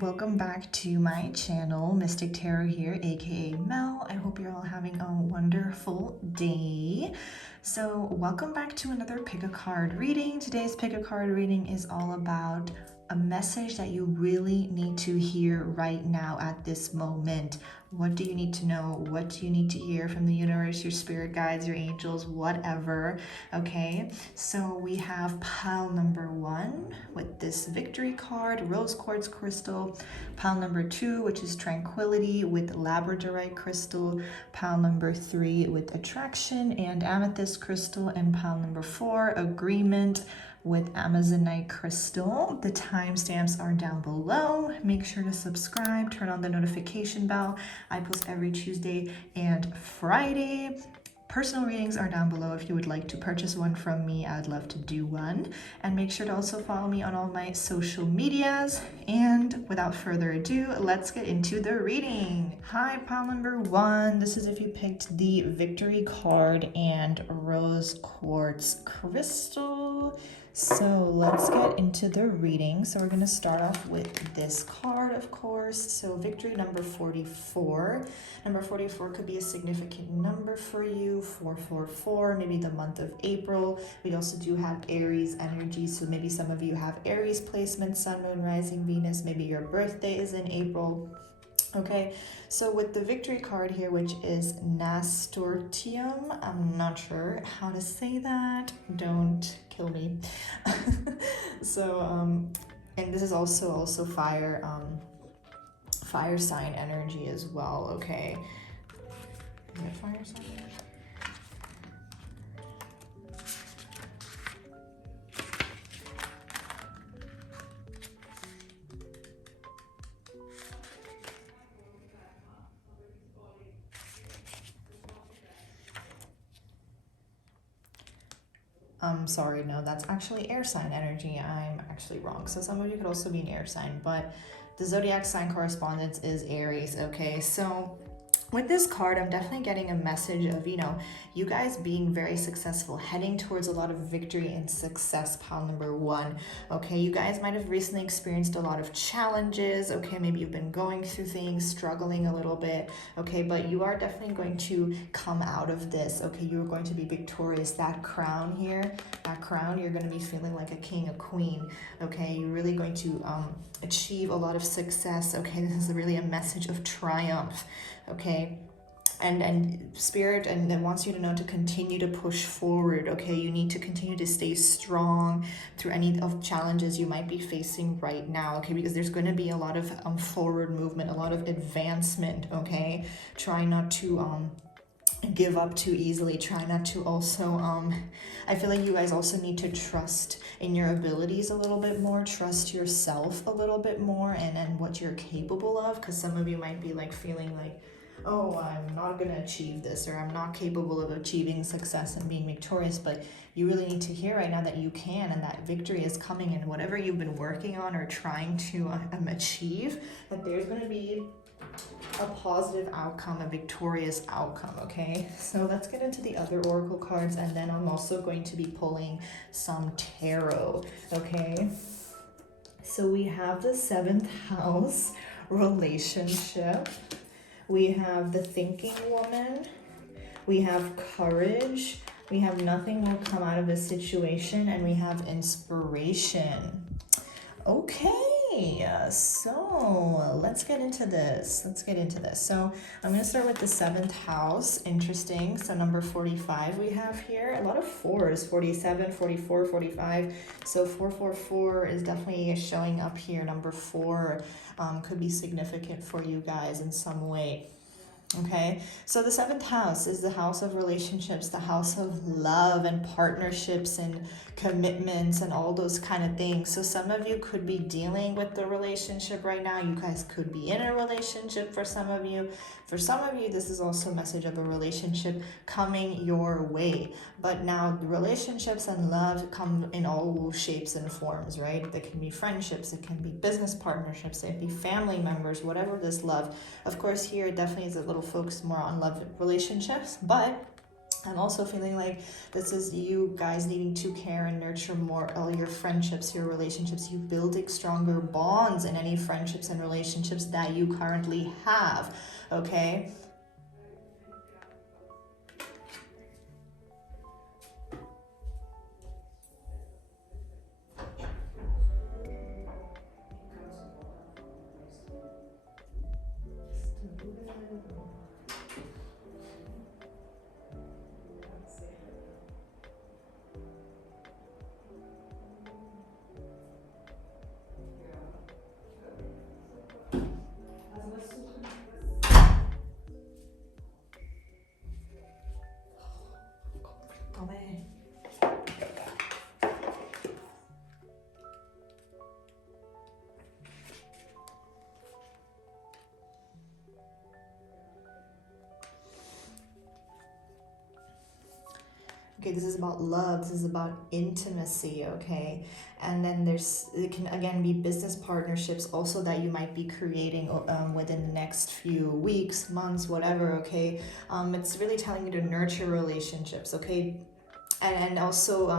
welcome back to my channel. Mystic Tarot here, aka Mel. I hope you're all having a wonderful day. So welcome back to another pick a card reading. Today's pick a card reading is all about a message that you really need to hear right now at this moment. What do you need to know? What do you need to hear from the universe, your spirit guides, your angels, whatever? Okay, so we have pile number 1 with this victory card, rose quartz crystal. Pile number 2, which is tranquility with labradorite crystal. Pile number 3 with attraction and amethyst crystal. And pile number 4, agreement with amazonite crystal. The timestamps are down below. Make sure to subscribe, turn on the notification bell. I post every Tuesday and Friday. Personal readings are down below if you would like to purchase one from me. I'd love to do one. And make sure to also follow me on all my social medias. And without further ado, let's get into the reading. Hi, pile number 1. This is if you picked the victory card and rose quartz crystal. So let's get into the reading. So we're going to start off with this card, of course. So victory number 44. Number 44 could be a significant number for you. 444, maybe the month of April. We also do have Aries energy. So maybe some of you have Aries placement, Sun, Moon, Rising, Venus. Maybe your birthday is in April. Okay, so with the victory card here, which is nasturtium, I'm not sure how to say that, don't kill me. So and this is also fire fire sign energy as well. Okay, is it fire sign? Sorry, no, that's actually air sign energy. I'm actually wrong. So some of you could also be an air sign, but the zodiac sign correspondence is Aries. Okay, so with this card, I'm definitely getting a message of, you guys being very successful, heading towards a lot of victory and success, pile number 1. Okay, you guys might have recently experienced a lot of challenges. Okay, maybe you've been going through things, struggling a little bit. Okay, but you are definitely going to come out of this. Okay, you're going to be victorious. That crown here, you're going to be feeling like a king, a queen. Okay, you're really going to achieve a lot of success. Okay, this is really a message of triumph. Okay, and spirit and it wants you to know to continue to push forward. Okay, you need to continue to stay strong through any of challenges you might be facing right now. Okay, because there's going to be a lot of forward movement, a lot of advancement. Okay, try not to give up too easily. Try not to also I feel like you guys also need to trust in your abilities a little bit more, trust yourself a little bit more, and what you're capable of, because some of you might be like feeling like, oh, I'm not going to achieve this, or I'm not capable of achieving success and being victorious. But you really need to hear right now that you can, and that victory is coming, and whatever you've been working on or trying to achieve, that there's going to be a positive outcome, a victorious outcome. Okay, so let's get into the other oracle cards, and then I'm also going to be pulling some tarot. Okay, so we have the 7th house, relationship. We have the thinking woman. We have courage. We have nothing will come out of a situation, and we have inspiration. Okay, so let's get into this. So I'm going to start with the 7th house. Interesting. So number 45 we have here. A lot of 4s, 47, 44, 45. So 444 is definitely showing up here. Number 4 could be significant for you guys in some way. Okay, so the 7th house is the house of relationships, the house of love and partnerships and commitments and all those kind of things. So some of you could be dealing with the relationship right now. You guys could be in a relationship for some of you. For some of you, this is also a message of a relationship coming your way. But now relationships and love come in all shapes and forms, right? They can be friendships, it can be business partnerships, it can be family members, whatever this love. Of course, here it definitely is a little focused more on love relationships, but I'm also feeling like this is you guys needing to care and nurture more all your friendships, your relationships, you building stronger bonds in any friendships and relationships that you currently have, okay? Okay, this is about love, this is about intimacy, okay? And then it can again be business partnerships also that you might be creating within the next few weeks, months, whatever, okay? It's really telling you to nurture relationships, okay? And also,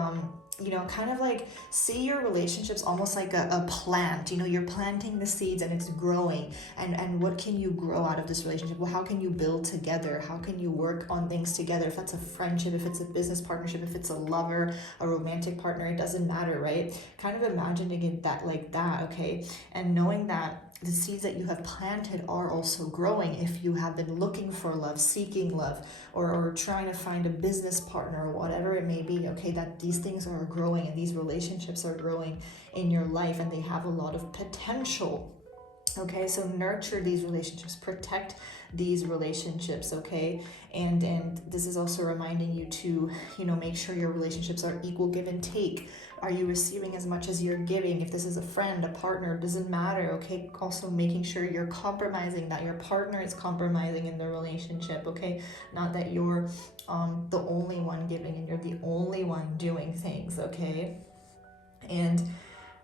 you know, kind of like see your relationships almost like a plant. You know, you're planting the seeds and it's growing. And what can you grow out of this relationship? Well, how can you build together? How can you work on things together? If that's a friendship, if it's a business partnership, if it's a lover, a romantic partner, it doesn't matter, right? Kind of imagining it that like that, okay? And knowing that the seeds that you have planted are also growing. If you have been looking for love, seeking love, or trying to find a business partner or whatever it may be, okay, that these things are growing and these relationships are growing in your life and they have a lot of potential. Okay, so nurture these relationships, protect these relationships, okay? And this is also reminding you to, you know, make sure your relationships are equal give and take. Are you receiving as much as you're giving? If this is a friend, a partner, it doesn't matter, okay? Also making sure you're compromising, that your partner is compromising in the relationship, okay? Not that you're the only one giving and you're the only one doing things, okay? And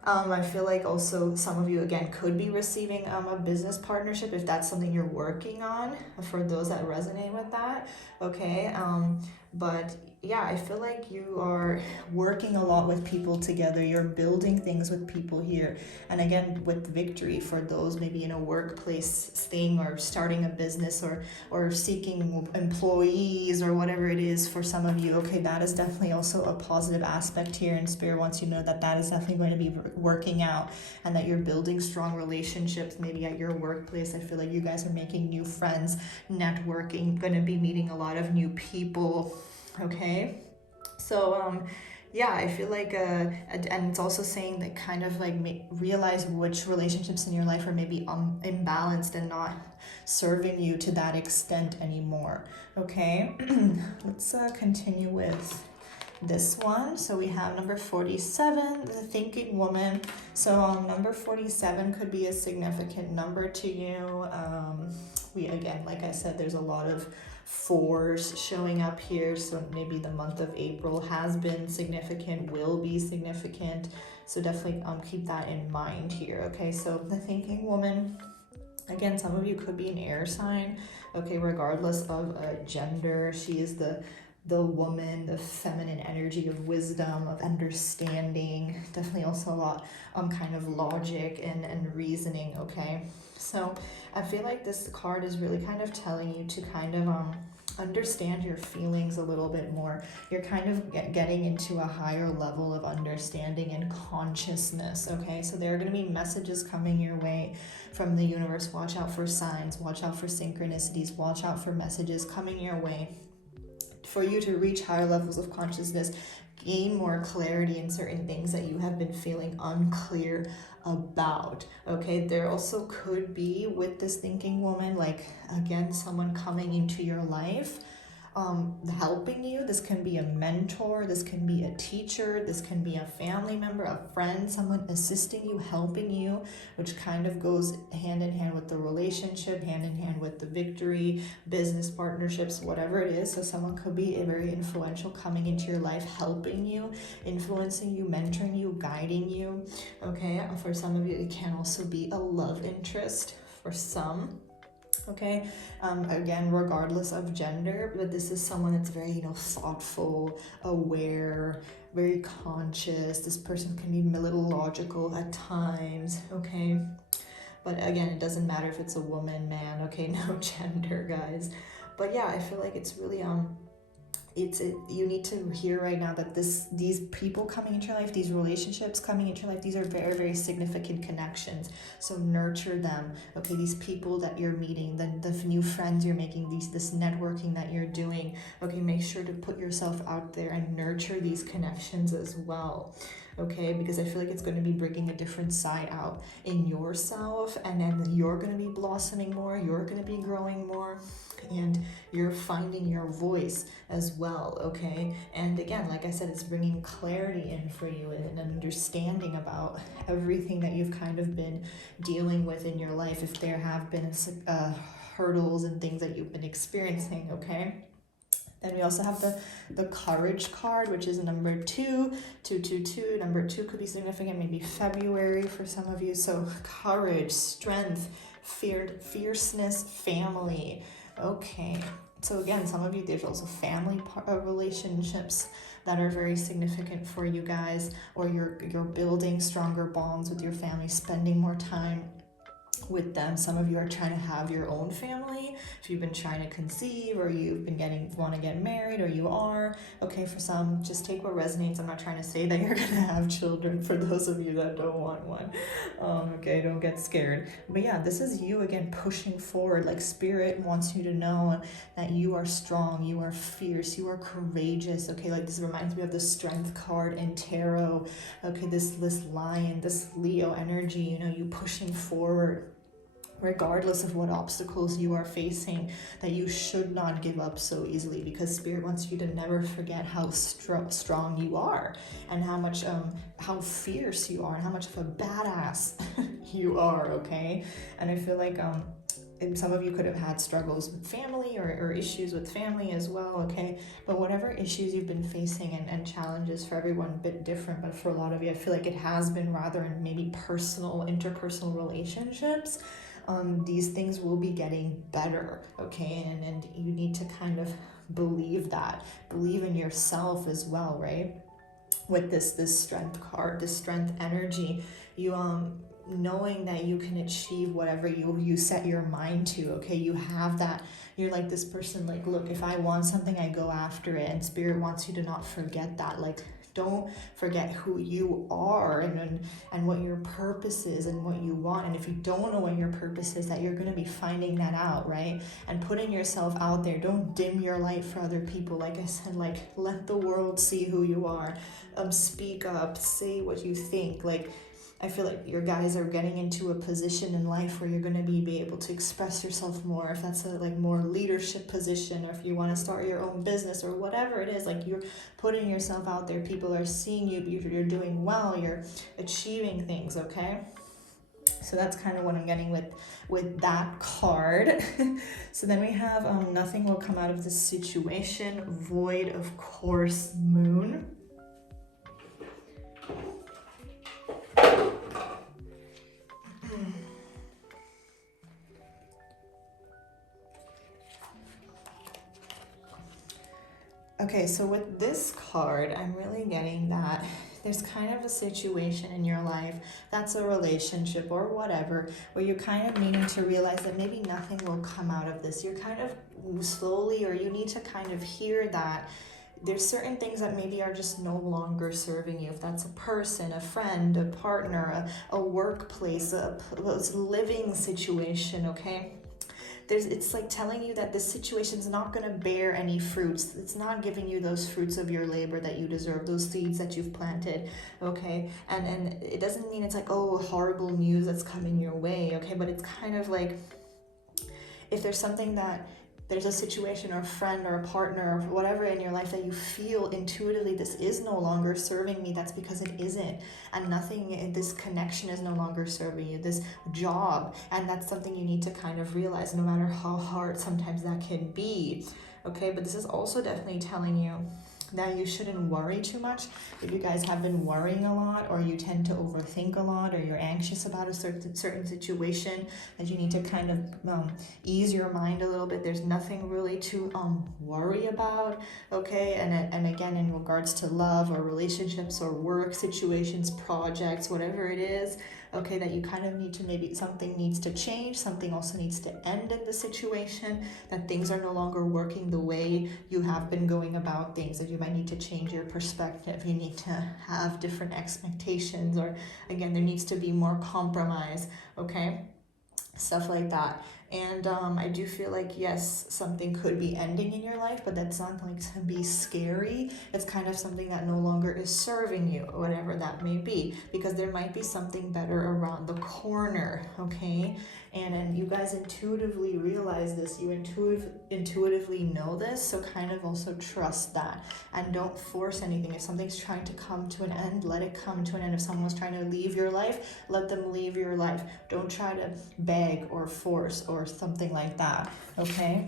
I feel like also some of you again could be receiving a business partnership if that's something you're working on, for those that resonate with that, okay? But yeah, I feel like you are working a lot with people together. You're building things with people here. And again, with victory for those maybe in a workplace thing or starting a business or seeking employees or whatever it is for some of you. Okay, that is definitely also a positive aspect here. And Spirit wants you to know that that is definitely going to be working out and that you're building strong relationships maybe at your workplace. I feel like you guys are making new friends, networking, going to be meeting a lot of new people. Okay, so yeah, I feel like and it's also saying that kind of like realize which relationships in your life are maybe imbalanced and not serving you to that extent anymore. Okay, let's continue with this one. So we have number 47, the thinking woman. So number 47 could be a significant number to you. We again, like I said, there's a lot of fours showing up here, so maybe the month of April has been significant, will be significant, so definitely keep that in mind here. Okay, so the thinking woman, again, some of you could be an air sign, okay, regardless of gender. She is the woman, the feminine energy of wisdom, of understanding, definitely also a lot kind of logic and reasoning, okay? So I feel like this card is really kind of telling you to kind of understand your feelings a little bit more. You're kind of getting into a higher level of understanding and consciousness, okay? So there are going to be messages coming your way from the universe. Watch out for signs, watch out for synchronicities, watch out for messages coming your way for you to reach higher levels of consciousness, gain more clarity in certain things that you have been feeling unclear about. Okay, there also could be with this thinking woman, like again, someone coming into your life, helping you. This can be a mentor, this can be a teacher, this can be a family member, a friend, someone assisting you, helping you, which kind of goes hand in hand with the relationship, hand in hand with the victory, business partnerships, whatever it is. So someone could be a very influential coming into your life, helping you, influencing you, mentoring you, guiding you. Okay, for some of you, it can also be a love interest for some. Okay, again, regardless of gender, but this is someone that's very, you know, thoughtful, aware, very conscious. This person can be a little logical at times, okay? But again, it doesn't matter if it's a woman, man, okay? No gender, guys. But yeah, I feel like it's really, you need to hear right now that these people coming into your life, these relationships coming into your life, these are very, very significant connections. So nurture them. Okay, these people that you're meeting, the new friends you're making, this networking that you're doing. Okay, make sure to put yourself out there and nurture these connections as well. Okay, because I feel like it's going to be bringing a different side out in yourself, and then you're going to be blossoming more, you're going to be growing more, and you're finding your voice as well. Okay, and again, like I said, it's bringing clarity in for you and an understanding about everything that you've kind of been dealing with in your life, if there have been hurdles and things that you've been experiencing. Okay, then we also have the courage card, which is number 222. Number 2 could be significant, maybe February for some of you. So courage, strength, fierceness, family. Okay, so again, some of you, there's also family relationships that are very significant for you guys, or you're building stronger bonds with your family, spending more time with them. Some of you are trying to have your own family, if you've been trying to conceive, or you've been want to get married, or you are. Okay, for some, just take what resonates. I'm not trying to say that you're gonna have children for those of you that don't want one. Okay, don't get scared. But yeah, this is you again pushing forward. Like spirit wants you to know that you are strong, you are fierce, you are courageous. Okay, like this reminds me of the strength card in tarot. Okay, this lion, this Leo energy, you know, you pushing forward regardless of what obstacles you are facing, that you should not give up so easily, because spirit wants you to never forget how strong you are, and how much how fierce you are, and how much of a badass you are. Okay, and I feel like and some of you could have had struggles with family, or issues with family as well. Okay, but whatever issues you've been facing, and challenges, for everyone a bit different, but for a lot of you, I feel like it has been rather in maybe interpersonal relationships. These things will be getting better. Okay, and you need to kind of believe in yourself as well, right? With this strength card, this strength energy, you knowing that you can achieve whatever you set your mind to. Okay, you have that. You're like this person, like, look, if I want something, I go after it, and spirit wants you to not forget that. Like, don't forget who you are, and what your purpose is, and what you want. And if you don't know what your purpose is, that you're going to be finding that out, right? And putting yourself out there. Don't dim your light for other people. Like I said, like, let the world see who you are. Speak up, say what you think. Like, I feel like your guys are getting into a position in life where you're going to be able to express yourself more, if that's a like more leadership position, or if you want to start your own business, or whatever it is. Like, you're putting yourself out there, people are seeing you, you're doing well, you're achieving things. Okay, so that's kind of what I'm getting with that card. So then we have nothing will come out of this situation, void, of course, moon. Okay, so with this card, I'm really getting that there's kind of a situation in your life that's a relationship or whatever, where you're kind of needing to realize that maybe nothing will come out of this. You're kind of slowly, or you need to kind of hear that there's certain things that maybe are just no longer serving you. If that's a person, a friend, a partner, a workplace, a living situation. Okay, it's like telling you that this situation's not going to bear any fruits. It's not giving you those fruits of your labor that you deserve, those seeds that you've planted. Okay, and it doesn't mean it's like, oh, horrible news that's coming your way. Okay, but it's kind of like, if there's something that there's a situation or a friend or a partner or whatever in your life that you feel intuitively, this is no longer serving me, that's because it isn't. And nothing, this connection is no longer serving you, this job. And that's something you need to kind of realize, no matter how hard sometimes that can be. Okay, but this is also definitely telling you that you shouldn't worry too much. If you guys have been worrying a lot, or you tend to overthink a lot, or you're anxious about a certain situation that you need to kind of ease your mind a little bit, there's nothing really to worry about, okay? And again, in regards to love or relationships or work situations, projects, whatever it is, okay, that you kind of need to, maybe something needs to change, something also needs to end in the situation, that things are no longer working the way you have been going about things, that you might need to change your perspective, you need to have different expectations, or again, there needs to be more compromise, okay? Stuff like that. And I do feel like, yes, something could be ending in your life, but that's not like to be scary. It's kind of something that no longer is serving you, or whatever that may be, because there might be something better around the corner, okay? And you guys intuitively realize this, you intuitively know this, so kind of also trust that, and don't force anything. If something's trying to come to an end, let it come to an end. If someone's trying to leave your life, let them leave your life. Don't try to beg or force or something like that, okay?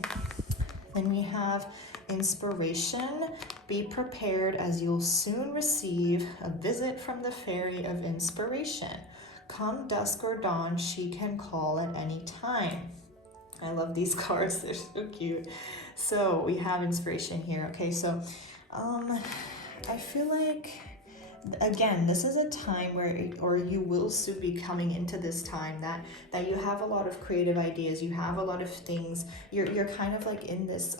Then we have inspiration. Be prepared, as you'll soon receive a visit from the fairy of inspiration. Come dusk or dawn, she can call at any time. I love these cards, they're so cute. So we have inspiration here, okay? So I feel like, again, this is a time where, or you will soon be coming into this time that you have a lot of creative ideas, you have a lot of things, you're kind of like in this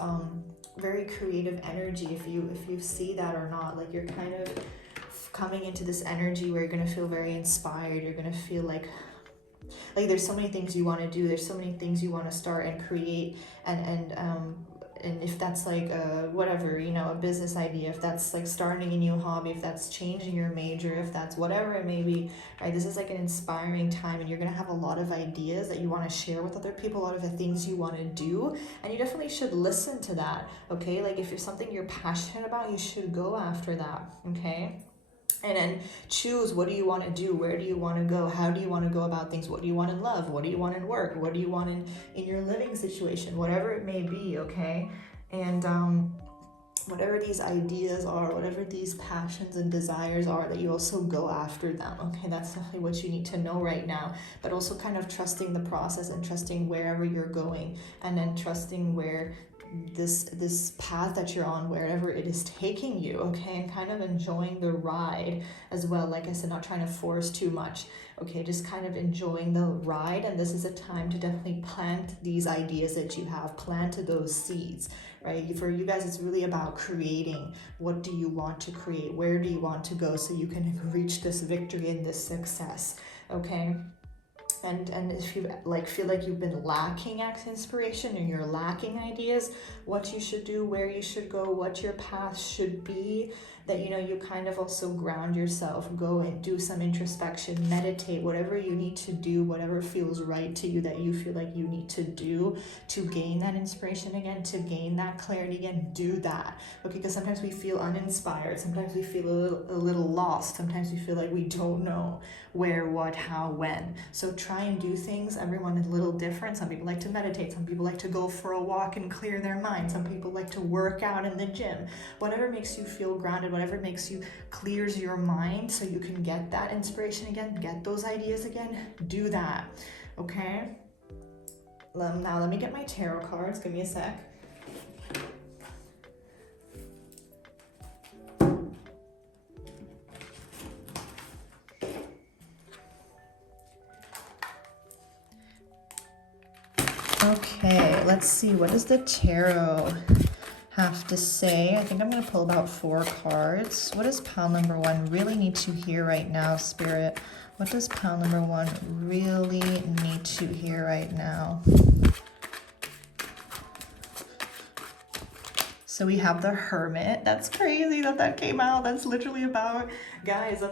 very creative energy, if you see that or not, like you're kind of coming into this energy where you're going to feel very inspired, you're going to feel like there's so many things you want to do, there's so many things you want to start and create, and if that's like whatever, you know, a business idea, if that's like starting a new hobby, if that's changing your major, if that's whatever it may be, right? This is like an inspiring time, and you're gonna have a lot of ideas that you want to share with other people, a lot of the things you want to do, and you definitely should listen to that, okay? Like if it's something you're passionate about, you should go after that, okay? And then choose, what do you want to do? Where do you want to go? How do you want to go about things? What do you want in love? What do you want in work? What do you want in your living situation? Whatever it may be, okay? And whatever these ideas are, whatever these passions and desires are, that you also go after them, okay? That's definitely what you need to know right now. But also kind of trusting the process and trusting wherever you're going, and then trusting where this path that you're on, wherever it is taking you, okay? And kind of enjoying the ride as well. Like I said, not trying to force too much, okay? Just kind of enjoying the ride. And this is a time to definitely plant these ideas that you have, planted those seeds, right? For you guys, it's really about creating. What do you want to create? Where do you want to go so you can reach this victory and this success, okay? And if you feel like you've been lacking inspiration, and you're lacking ideas, what you should do, where you should go, what your path should be, that, you know, you kind of also ground yourself, go and do some introspection, meditate, whatever you need to do, whatever feels right to you, that you feel like you need to do to gain that inspiration again, to gain that clarity again, do that, okay? Because sometimes we feel uninspired, sometimes we feel a little lost, sometimes we feel like we don't know where, what, how, when. So try and do things. Everyone is a little different. Some people like to meditate, some people like to go for a walk and clear their mind, some people like to work out in the gym. Whatever makes you feel grounded, whatever makes you, clears your mind so you can get that inspiration again, get those ideas again, do that, okay? Now let me get my tarot cards, give me a sec. Okay, let's see, what does the tarot have to say? I think I'm going to pull about 4 cards. What does pile number 1 really need to hear right now, Spirit? What does pile number 1 really need to hear right now? So we have the Hermit. That's crazy that came out. That's literally about, guys,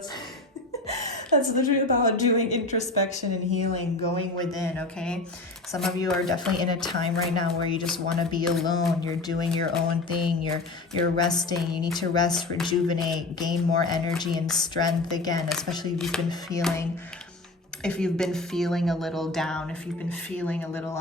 that's literally about doing introspection and healing, going within, okay? Some of you are definitely in a time right now where you just want to be alone. You're doing your own thing. You're resting. You need to rest, rejuvenate, gain more energy and strength again, especially if you've been feeling a little down, if you've been feeling a little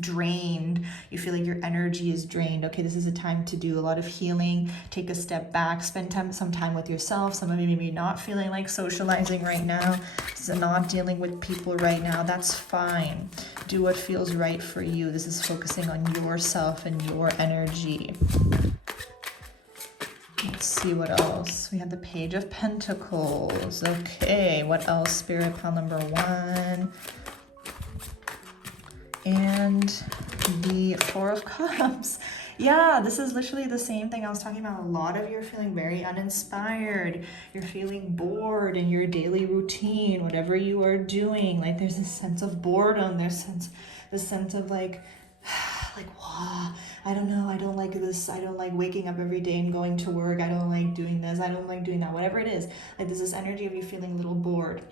drained. You feel like your energy is drained. Okay, this is a time to do a lot of healing. Take a step back, spend some time with yourself. Some of you maybe not feeling like socializing right now, so not dealing with people right now. That's fine. Do what feels right for you. This is focusing on yourself and your energy. Let's see what else. We have the Page of Pentacles. Okay, what else? Spirit pile number 1. And the Four of Cups. Yeah, this is literally the same thing I was talking about. A lot of you are feeling very uninspired. You're feeling bored in your daily routine, whatever you are doing. Like there's a sense of boredom. There's this sense of like wow, I don't know, I don't like this, I don't like waking up every day and going to work, I don't like doing this, I don't like doing that, whatever it is. Like there's this energy of you feeling a little bored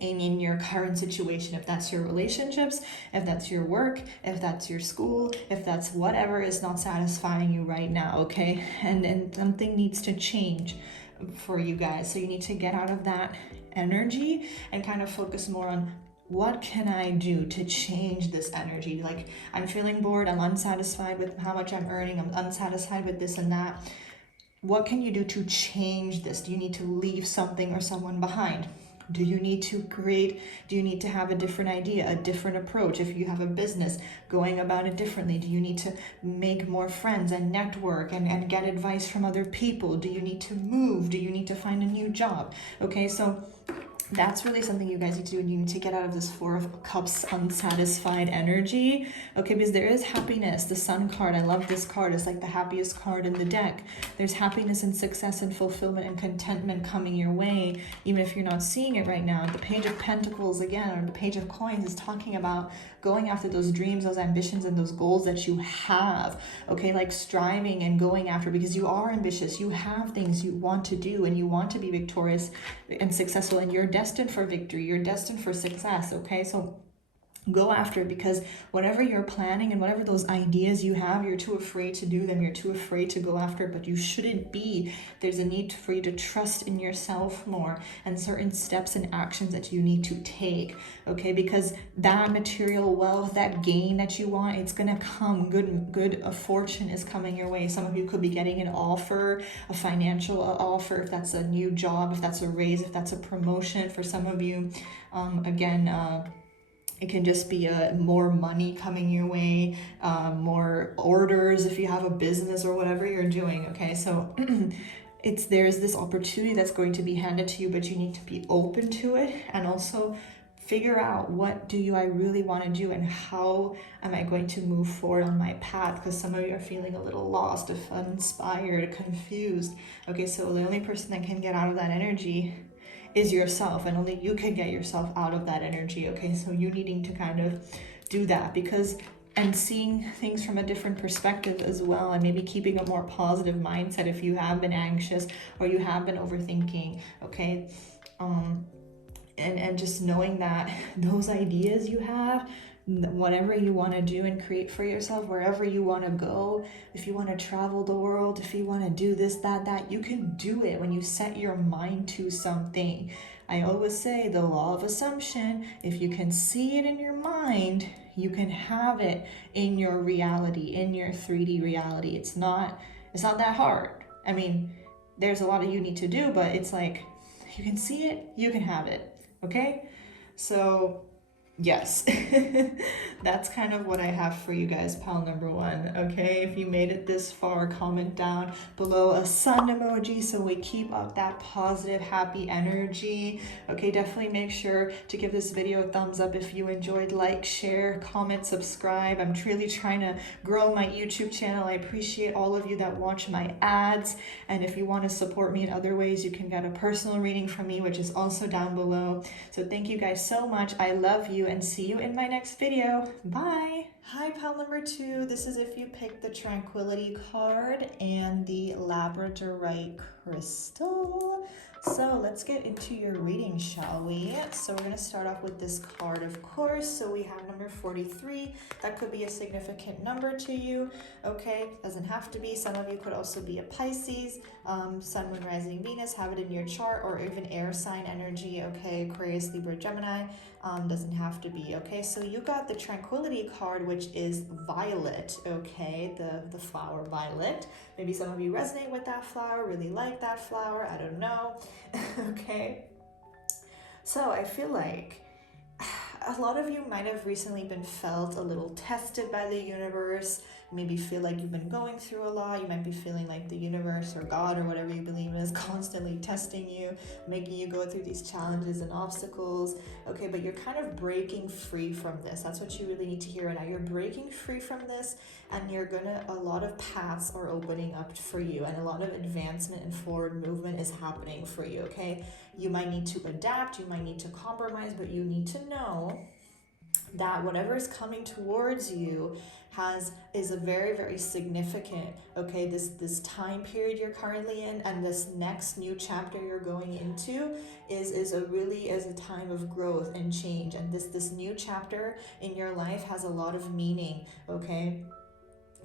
in your current situation, if that's your relationships, if that's your work, if that's your school, if that's whatever is not satisfying you right now, okay? And something needs to change for you guys. So you need to get out of that energy and kind of focus more on what can I do to change this energy? Like I'm feeling bored, I'm unsatisfied with how much I'm earning, I'm unsatisfied with this and that. What can you do to change this? Do you need to leave something or someone behind? Do you need to create, do you need to have a different idea, a different approach? If you have a business, going about it differently. Do you need to make more friends and network and get advice from other people? Do you need to move? Do you need to find a new job? Okay, so that's really something you guys need to do. You need to get out of this Four of Cups unsatisfied energy. Okay, because there is happiness. The Sun card, I love this card. It's like the happiest card in the deck. There's happiness and success and fulfillment and contentment coming your way, even if you're not seeing it right now. The Page of Pentacles again, or the Page of Coins, is talking about going after those dreams, those ambitions, and those goals that you have. Okay, like striving and going after, because you are ambitious. You have things you want to do and you want to be victorious and successful, and you're destined for victory. You're destined for success. Okay, so go after it, because whatever you're planning and whatever those ideas you have, you're too afraid to do them. You're too afraid to go after it, but you shouldn't be. There's a need for you to trust in yourself more, and certain steps and actions that you need to take, okay? Because that material wealth, that gain that you want, it's gonna come. Good fortune is coming your way. Some of you could be getting an offer, a financial offer, if that's a new job, if that's a raise, if that's a promotion. For some of you, it can just be more money coming your way, more orders if you have a business or whatever you're doing, okay? So there's this opportunity that's going to be handed to you, but you need to be open to it, and also figure out, what do I really want to do, and how am I going to move forward on my path? Because some of you are feeling a little lost, uninspired, confused. Okay, so the only person that can get out of that energy is yourself, and only you can get yourself out of that energy. Okay, so you needing to kind of do that, and seeing things from a different perspective as well, and maybe keeping a more positive mindset if you have been anxious or you have been overthinking. Okay, and just knowing that those ideas you have, whatever you want to do and create for yourself, wherever you want to go, if you want to travel the world, if you want to do this, that, you can do it when you set your mind to something. I always say the law of assumption: if you can see it in your mind, you can have it in your reality, in your 3D reality. It's not that hard. I mean, there's a lot of you need to do, but it's like, you can see it, you can have it. Okay, so yes, that's kind of what I have for you guys, pile number 1. Okay, if you made it this far, comment down below a sun emoji so we keep up that positive, happy energy. Okay, definitely make sure to give this video a thumbs up if you enjoyed. Like, share, comment, subscribe. I'm truly trying to grow my YouTube channel. I appreciate all of you that watch my ads, and if you want to support me in other ways, you can get a personal reading from me, which is also down below. So thank you guys so much. I love you, and see you in my next video. Bye. Hi, pile number 2. This is if you picked the Tranquility card and the Labradorite crystal. So let's get into your reading, shall we? So we're going to start off with this card, of course. So we have number 43. That could be a significant number to you, okay? Doesn't have to be. Some of you could also be a Pisces, Sun, Moon, Rising, Venus, have it in your chart, or even air sign energy, okay? Aquarius, Libra, Gemini, doesn't have to be, okay? So you got the Tranquility card, which is violet, okay? The flower violet. Maybe some of you resonate with that flower, really like that flower, I don't know. Okay, so I feel like a lot of you might have recently been felt a little tested by the universe, maybe feel like you've been going through a lot. You might be feeling like the universe or God or whatever you believe in is constantly testing you, making you go through these challenges and obstacles, okay? But you're kind of breaking free from this. That's what you really need to hear right now. You're breaking free from this, and a lot of paths are opening up for you, and a lot of advancement and forward movement is happening for you, okay? You might need to adapt, you might need to compromise, but you need to know that whatever is coming towards you is a very, very significant, okay? This time period you're currently in, and this next new chapter you're going into is a time of growth and change. And this new chapter in your life has a lot of meaning, okay?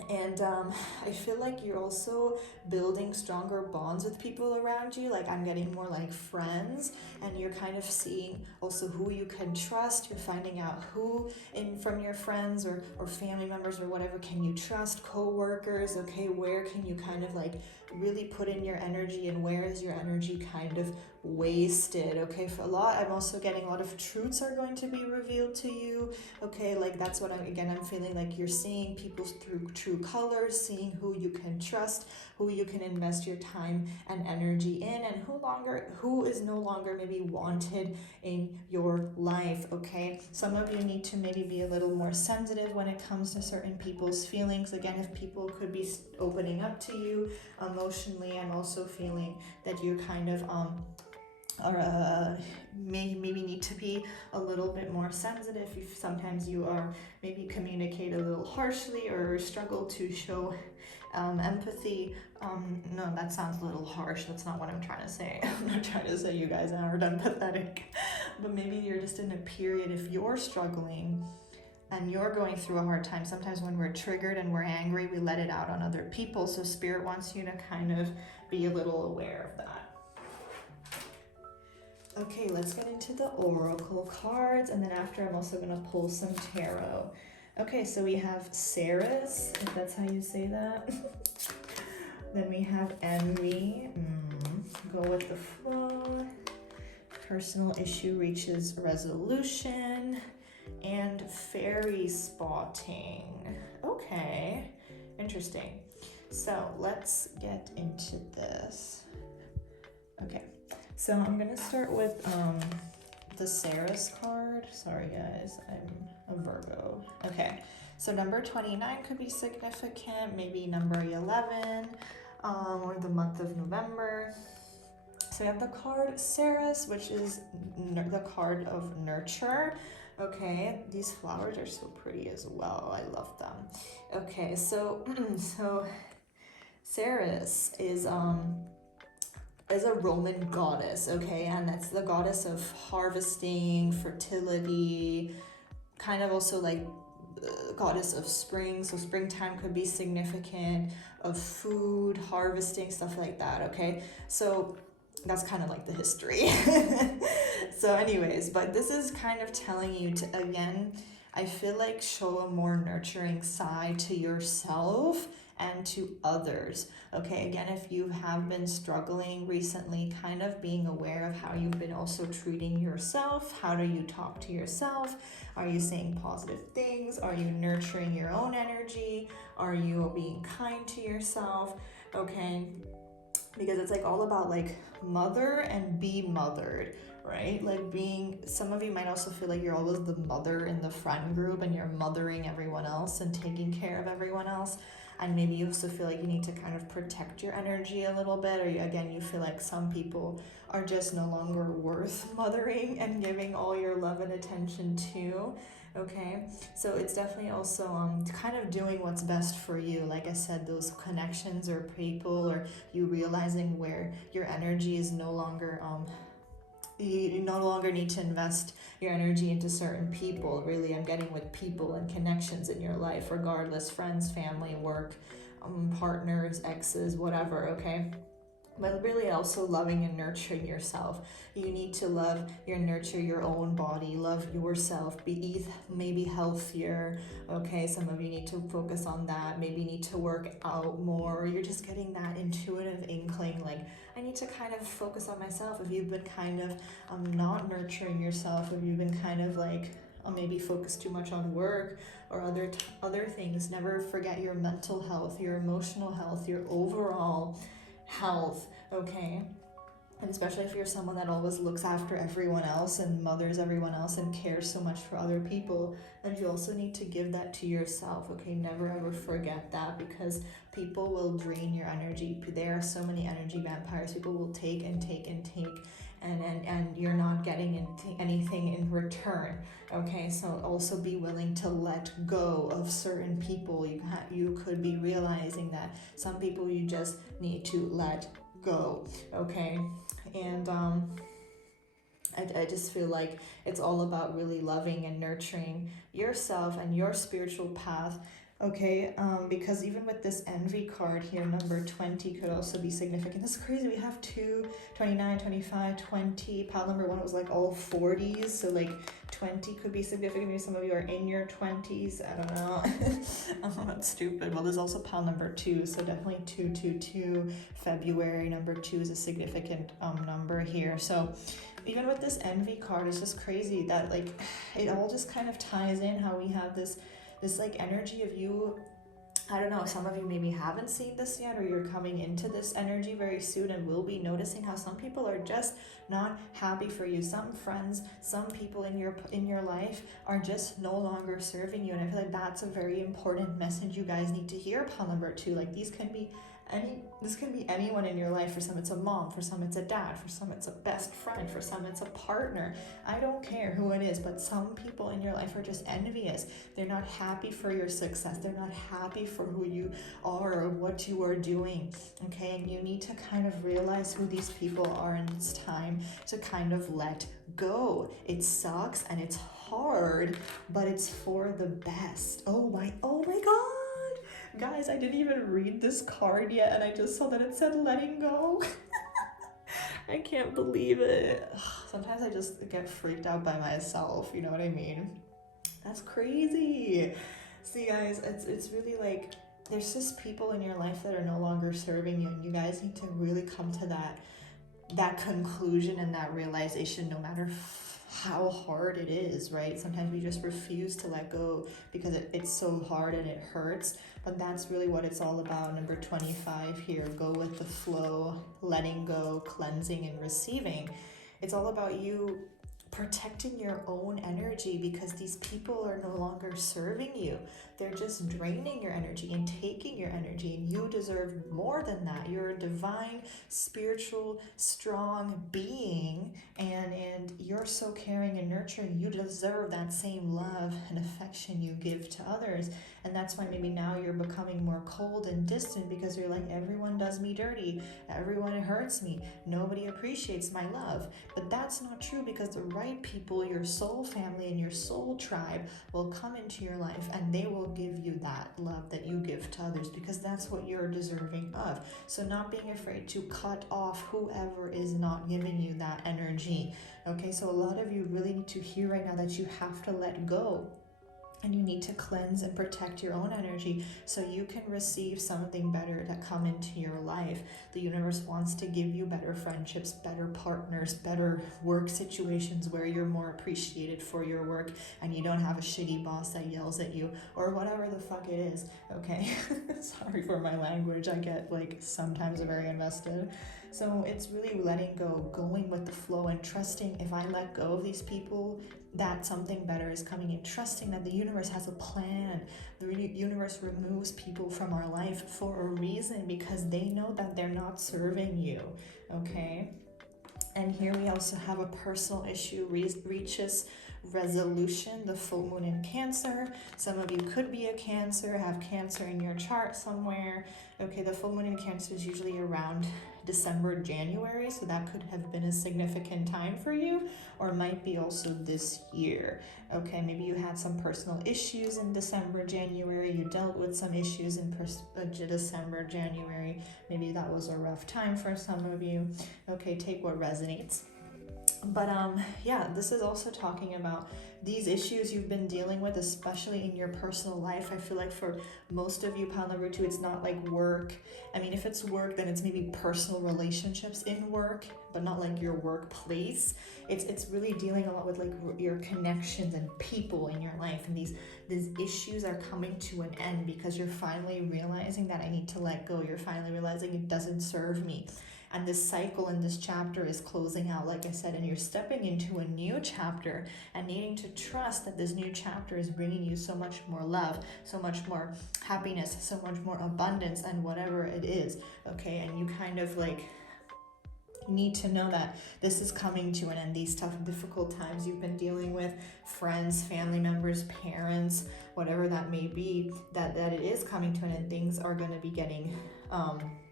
And I feel like you're also building stronger bonds with people around you. Like, I'm getting more like friends, and you're kind of seeing also who you can trust. You're finding out who from your friends or family members or whatever can you trust, co-workers, okay? Where can you kind of like really put in your energy, and where is your energy kind of wasted, okay? For a lot, I'm also getting a lot of truths are going to be revealed to you, okay? Like, that's what I'm feeling like you're seeing people through true colors, seeing who you can trust, who you can invest your time and energy in, and who is no longer maybe wanted in your life, okay? Some of you need to maybe be a little more sensitive when it comes to certain people's feelings. Again, if people could be opening up to you emotionally, I'm also feeling that you kind of maybe need to be a little bit more sensitive. If sometimes you are maybe communicate a little harshly or struggle to show empathy. No, that sounds a little harsh. That's not what I'm trying to say. I'm not trying to say you guys aren't empathetic, but maybe you're just in a period, if you're struggling and you're going through a hard time. Sometimes when we're triggered and we're angry, we let it out on other people. So Spirit wants you to kind of be a little aware of that. Okay, let's get into the Oracle cards, and then after I'm also going to pull some tarot. Okay, so we have Ceres, if that's how you say that. Then we have Envy, go with the flow. Personal issue reaches resolution. And Fairy spotting. Okay, interesting. So let's get into this. Okay, so I'm gonna start with the Ceres card. Sorry guys, I'm a Virgo. Okay, so number 29 could be significant, maybe number 11, or the month of November. So we have the card Ceres, which is the card of nurture. Okay, these flowers are so pretty as well. I love them. Okay, so Ceres is a Roman goddess, okay, and that's the goddess of harvesting, fertility, kind of also like goddess of spring. So springtime could be significant, of food, harvesting, stuff like that, okay? So that's kind of like the history. So anyways, but this is kind of telling you to, again, I feel like show a more nurturing side to yourself and to others. Okay, again, if you have been struggling recently, kind of being aware of how you've been also treating yourself. How do you talk to yourself? Are you saying positive things? Are you nurturing your own energy? Are you being kind to yourself? Okay, because it's like all about like mother and be mothered, right? Like some of you might also feel like you're always the mother in the friend group and you're mothering everyone else and taking care of everyone else. And maybe you also feel like you need to kind of protect your energy a little bit, or you feel like some people are just no longer worth mothering and giving all your love and attention to. Okay, so it's definitely also kind of doing what's best for you. Like I said, those connections or people, or you realizing where your energy is no longer you no longer need to invest your energy into certain people. Really, I'm getting with people and connections in your life, regardless, friends, family, work, partners, exes, whatever. Okay, but really also loving and nurturing yourself. You need to love and nurture your own body, love yourself, be maybe healthier. Okay, some of you need to focus on that. Maybe you need to work out more. You're just getting that intuitive inkling, like, I need to kind of focus on myself. If you've been kind of not nurturing yourself, if you've been kind of like maybe focus too much on work or other things, never forget your mental health, your emotional health, your overall health. Okay, and especially if you're someone that always looks after everyone else and mothers everyone else and cares so much for other people, then you also need to give that to yourself. Okay, never ever forget that, because people will drain your energy. There are so many energy vampires. People will take and take and take, and you're not getting anything in return. Okay, so also be willing to let go of certain people. You could be realizing that some people you just need to let go. Okay, and I just feel like it's all about really loving and nurturing yourself and your spiritual path. Okay, because even with this envy card here, number 20 could also be significant. That's crazy. We have 2, 29, 25, 20. Pile number 1 was like all 40s. So like 20 could be significant. Maybe some of you are in your 20s. I don't know. That's stupid. Well, there's also pile number 2. So definitely 222. February number 2 is a significant number here. So even with this envy card, it's just crazy that like it all just kind of ties in how we have this like energy of you. I don't know, some of you maybe haven't seen this yet, or you're coming into this energy very soon and will be noticing how some people are just not happy for you. Some friends, some people in your life are just no longer serving you, and I feel like that's a very important message you guys need to hear upon number 2. Like this can be anyone in your life. For some it's a mom, for some it's a dad, for some it's a best friend, for some it's a partner. I don't care who it is, but some people in your life are just envious. They're not happy for your success. They're not happy for who you are or what you are doing. Okay, and you need to kind of realize who these people are, and it's time to kind of let go. It sucks and it's hard, but it's for the best. Oh my god. Guys, I didn't even read this card yet, and I just saw that it said letting go. I can't believe it. Sometimes I just get freaked out by myself, you know what I mean? That's crazy. See, guys, it's really like there's just people in your life that are no longer serving you, and you guys need to really come to that conclusion and that realization, no matter how hard it is, right? Sometimes we just refuse to let go because it's so hard and it hurts, but that's really what it's all about. Number 25 here, go with the flow, letting go, cleansing, and receiving. It's all about you protecting your own energy, because these people are no longer serving you. They're just draining your energy and taking your energy, and you deserve more than that. You're a divine, spiritual, strong being, and you're so caring and nurturing. You deserve that same love and affection you give to others. And that's why maybe now you're becoming more cold and distant, because you're like, everyone does me dirty, everyone hurts me, nobody appreciates my love. But that's not true, because the right people, your soul family and your soul tribe, will come into your life, and they will give you that love that you give to others, because that's what you're deserving of. So not being afraid to cut off whoever is not giving you that energy. Okay, so a lot of you really need to hear right now that you have to let go. And you need to cleanse and protect your own energy so you can receive something better to come into your life. The universe wants to give you better friendships, better partners, better work situations where you're more appreciated for your work and you don't have a shitty boss that yells at you, or whatever the fuck it is, okay? Sorry for my language. I get like sometimes very invested. So it's really letting go, going with the flow, and trusting if I let go of these people, that something better is coming in, trusting that the universe has a plan. The universe removes people from our life for a reason, because they know that they're not serving you, okay? And here we also have a personal issue reaches resolution, the full moon in Cancer. Some of you could be a Cancer, have Cancer in your chart somewhere. Okay, the full moon in Cancer is usually around December, January, so that could have been a significant time for you, or might be also this year. Okay, maybe you had some personal issues in December, January, you dealt with some issues in December, January. Maybe that was a rough time for some of you. Okay, take what resonates. But yeah, this is also talking about these issues you've been dealing with, especially in your personal life. I feel like for most of you, pile number 2, it's not like work. I mean, if it's work, then it's maybe personal relationships in work, but not like your workplace. It's really dealing a lot with like your connections and people in your life, and these issues are coming to an end because you're finally realizing that I need to let go. You're finally realizing it doesn't serve me. And this cycle in this chapter is closing out, like I said, and you're stepping into a new chapter and needing to trust that this new chapter is bringing you so much more love, so much more happiness, so much more abundance, and whatever it is, okay? And you kind of like need to know that this is coming to an end. These tough, difficult times you've been dealing with, friends, family members, parents, whatever that may be, that it is coming to an end. Things are going to be getting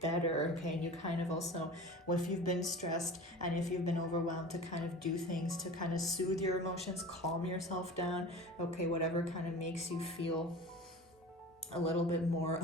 better, okay? And you kind of also, if you've been stressed and if you've been overwhelmed, to kind of do things to kind of soothe your emotions, calm yourself down, okay? Whatever kind of makes you feel a little bit more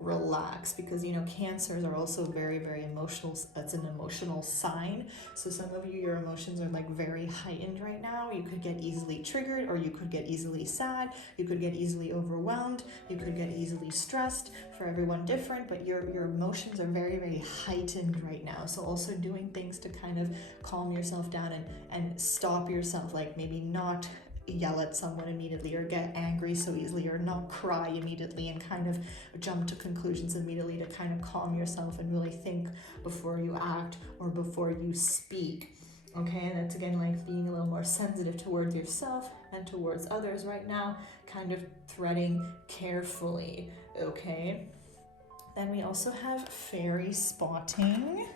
relax, because you know Cancers are also very, very emotional. That's an emotional sign. So some of you, your emotions are like very heightened right now. You could get easily triggered, or you could get easily sad, you could get easily overwhelmed, you could get easily stressed. For everyone different, but your emotions are very, very heightened right now. So also doing things to kind of calm yourself down and stop yourself, like maybe not yell at someone immediately or get angry so easily or not cry immediately and kind of jump to conclusions immediately, to kind of calm yourself and really think before you act or before you speak. Okay, and it's again like being a little more sensitive towards yourself and towards others right now, kind of treading carefully, okay? Then we also have fairy spotting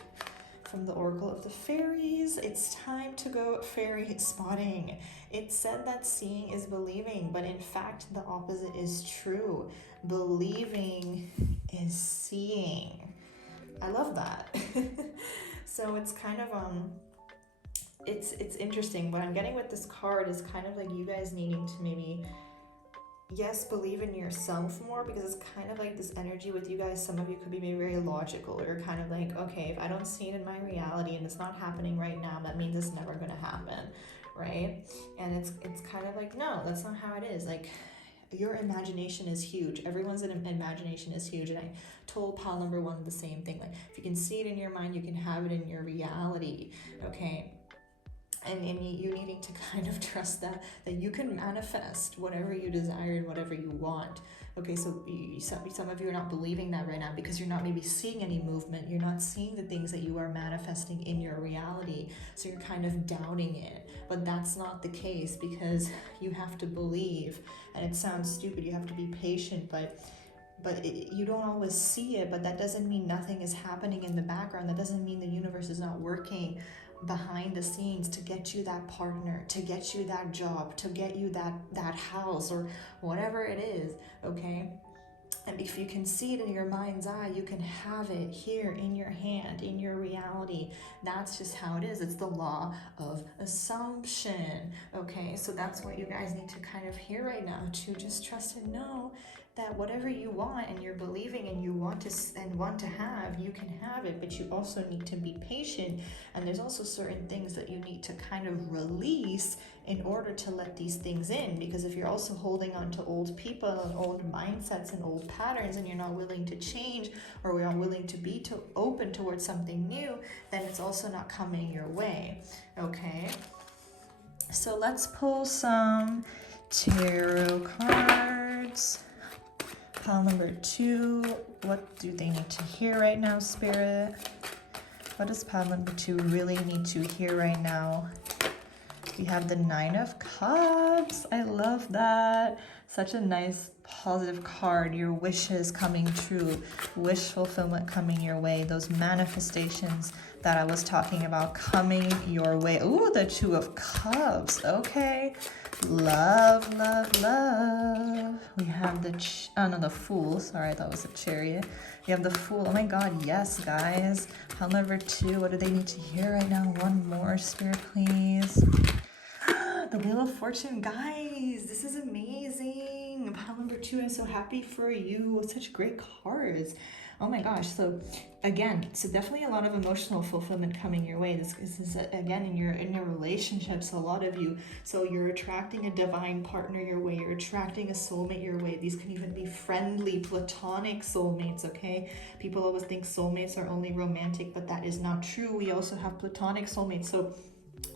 from the Oracle of the Fairies. It's time to go fairy spotting. It said that seeing is believing, but in fact the opposite is true. Believing is seeing. I love that. So it's kind of it's interesting. What I'm getting with this card is kind of like you guys needing to maybe, yes, believe in yourself more, because it's kind of like this energy with you guys. Some of you could be maybe very logical, or kind of like, okay, if I don't see it in my reality and it's not happening right now, that means it's never going to happen, right? And it's kind of like, no, that's not how it is. Like, your imagination is huge. Everyone's imagination is huge. And I told pile number 1 the same thing. Like, if you can see it in your mind, you can have it in your reality, okay? And you needing to kind of trust that you can manifest whatever you desire and whatever you want. Okay, so some of you are not believing that right now because you're not maybe seeing any movement. You're not seeing the things that you are manifesting in your reality. So you're kind of doubting it. But that's not the case, because you have to believe. And it sounds stupid, you have to be patient, but you don't always see it. But that doesn't mean nothing is happening in the background. That doesn't mean the universe is not working behind the scenes to get you that partner, to get you that job, to get you that house, or whatever it is, okay? And if you can see it in your mind's eye, you can have it here in your hand, in your reality. That's just how it is. It's the law of assumption, okay? So that's what you guys need to kind of hear right now, to just trust and know that whatever you want and you're believing and you want to have, you can have it. But you also need to be patient, and there's also certain things that you need to kind of release in order to let these things in. Because if you're also holding on to old people and old mindsets and old patterns, and you're not willing to change, or we're not willing to be open towards something new, then it's also not coming your way, okay? So let's pull some tarot cards. Pile number 2, what do they need to hear right now, Spirit? What does pile number 2 really need to hear right now? We have the 9 of Cups. I love that. Such a nice positive card, your wishes coming true, wish fulfillment coming your way, those manifestations that I was talking about coming your way. Ooh, the Two of Cups. Okay. Love, love, love. We have the Fool. Sorry, I thought it was a Chariot. We have the Fool. Oh my God, yes, guys. Pile number 2. What do they need to hear right now? One more, Spirit, please. The Wheel of Fortune, guys. This is amazing. Pile number 2. I'm so happy for you. Such great cards. Oh my gosh. So again, so definitely a lot of emotional fulfillment coming your way. This is again in your relationships, a lot of you. So you're attracting a divine partner your way. You're attracting a soulmate your way. These can even be friendly, platonic soulmates, okay? People always think soulmates are only romantic, but that is not true. We also have platonic soulmates. So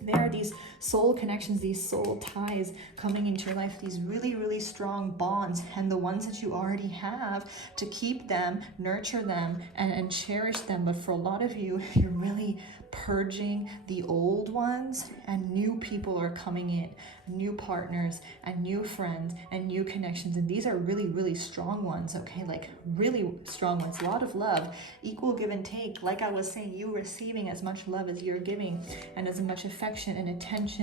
there are these soul connections, these soul ties coming into your life, these really, really strong bonds, and the ones that you already have, to keep them, nurture them, and cherish them. But for a lot of you, you're really purging the old ones, and new people are coming in, new partners and new friends and new connections. And these are really, really strong ones, okay? Like really strong ones. A lot of love, equal give and take. Like I was saying, you receiving as much love as you're giving, and as much affection and attention,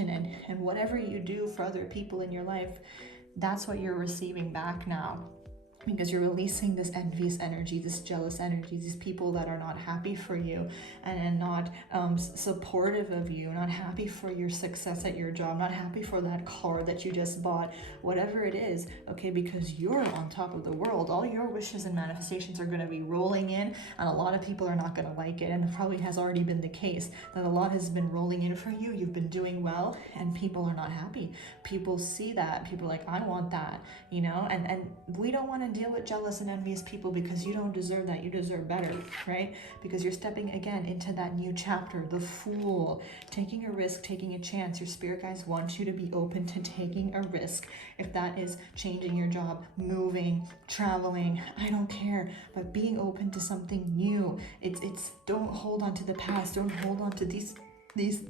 and whatever you do for other people in your life, that's what you're receiving back now. Because you're releasing this envious energy, this jealous energy, these people that are not happy for you and not supportive of you, not happy for your success at your job, not happy for that car that you just bought, whatever it is, okay? Because you're on top of the world. All your wishes and manifestations are going to be rolling in, and a lot of people are not going to like it, and it probably has already been the case that a lot has been rolling in for you. You've been doing well, and people are not happy. People see that. People are like, I want that, you know? And we don't want to deal with jealous and envious people, because you don't deserve that. You deserve better, right? Because you're stepping again into that new chapter, the Fool, taking a risk, taking a chance. Your spirit guides want you to be open to taking a risk. If that is changing your job, moving, traveling, I don't care, but being open to something new. It's don't hold on to the past. Don't hold on to these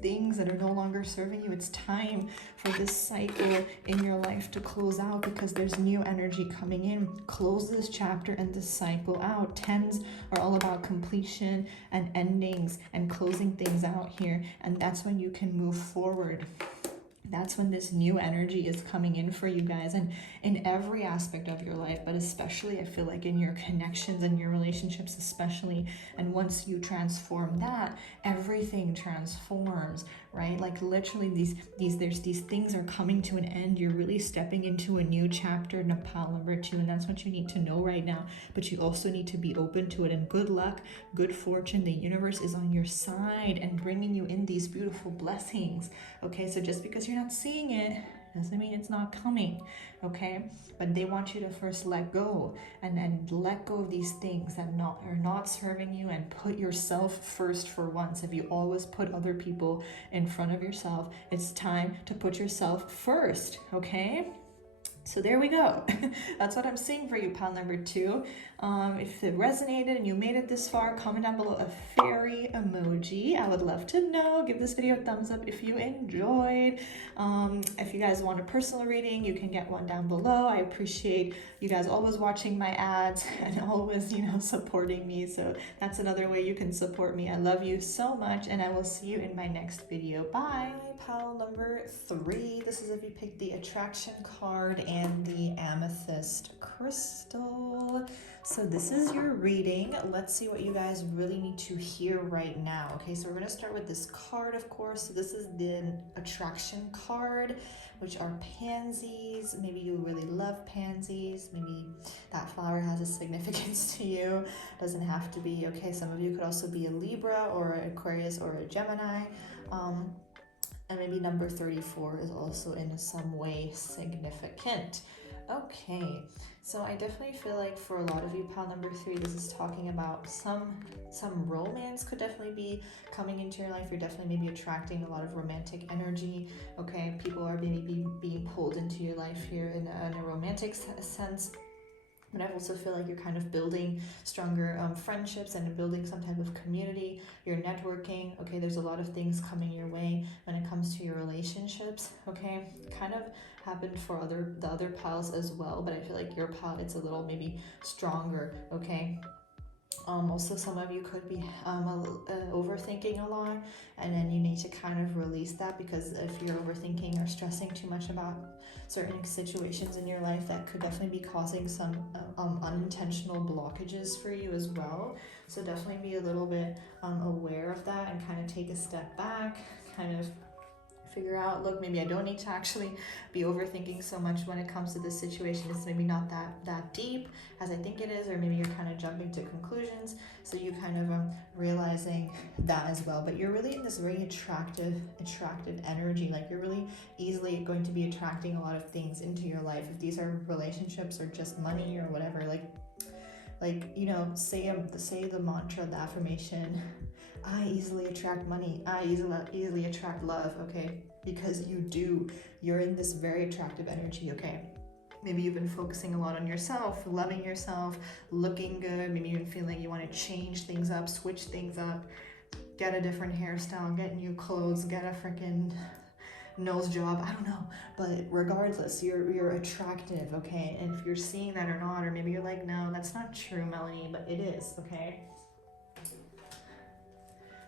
things that are no longer serving you. It's time for this cycle in your life to close out, because there's new energy coming in. Close this chapter and this cycle out. Tens are all about completion and endings and closing things out here, and that's when you can move forward. That's when this new energy is coming in for you guys, and in every aspect of your life, but especially I feel like in your connections and your relationships especially. And once you transform that, everything transforms, right? Like literally there's these things are coming to an end. You're really stepping into a new chapter in pile number 2, and that's what you need to know right now. But you also need to be open to it, and good luck, good fortune. The universe is on your side and bringing you in these beautiful blessings, okay? So just because you're not seeing it doesn't mean it's not coming, okay? But they want you to first let go, and then let go of these things that are not serving you, and put yourself first for once. If you always put other people in front of yourself, it's time to put yourself first, okay? So there we go. That's what I'm seeing for you, pile number 2. If it resonated and you made it this far, comment down below a fairy emoji. I would love to know. Give this video a thumbs up if you enjoyed. If you guys want a personal reading, you can get one down below. I appreciate you guys always watching my ads and always, supporting me. So that's another way you can support me. I love you so much, and I will see you in my next video. Bye. Pile number 3. This is if you picked the attraction card and the amethyst crystal. So this is your reading. Let's see what you guys really need to hear right now. Okay, so we're going to start with this card, of course. So this is the attraction card, which are pansies. Maybe you really love pansies. Maybe that flower has a significance to you. Doesn't have to be. Okay, some of you could also be a Libra or an Aquarius or a Gemini. And maybe number 34 is also in some way significant. Okay, so I definitely feel like for a lot of you, pile number 3, this is talking about some romance could definitely be coming into your life. You're definitely maybe attracting a lot of romantic energy. Okay, people are maybe being pulled into your life here in a romantic sense. But I also feel like you're kind of building stronger friendships and building some type of community. You're networking. Okay, there's a lot of things coming your way when it comes to your relationships. Okay, kind of happened for the other piles as well, but I feel like your pile, it's a little maybe stronger. Okay. Also, some of you could be overthinking a lot, and then you need to kind of release that, because if you're overthinking or stressing too much about certain situations in your life, that could definitely be causing some unintentional blockages for you as well. So definitely be a little bit aware of that and kind of take a step back, kind of figure out, look, maybe I don't need to actually be overthinking so much when it comes to this situation. It's maybe not that deep as I think it is, or maybe you're kind of jumping to conclusions. So you kind of realizing that as well. But you're really in this very attractive energy. Like you're really easily going to be attracting a lot of things into your life. If these are relationships or just money or whatever, like you know, say the mantra, the affirmation, I easily attract money, I easily attract love, okay? Because you're in this very attractive energy, okay? Maybe you've been focusing a lot on yourself, loving yourself, looking good, maybe even feeling you want to change things up, switch things up, get a different hairstyle, get new clothes, get a freaking nose job, I don't know. But regardless, you're attractive, okay? And if you're seeing that or not, or maybe you're like, no, that's not true, Melanie, but it is, okay?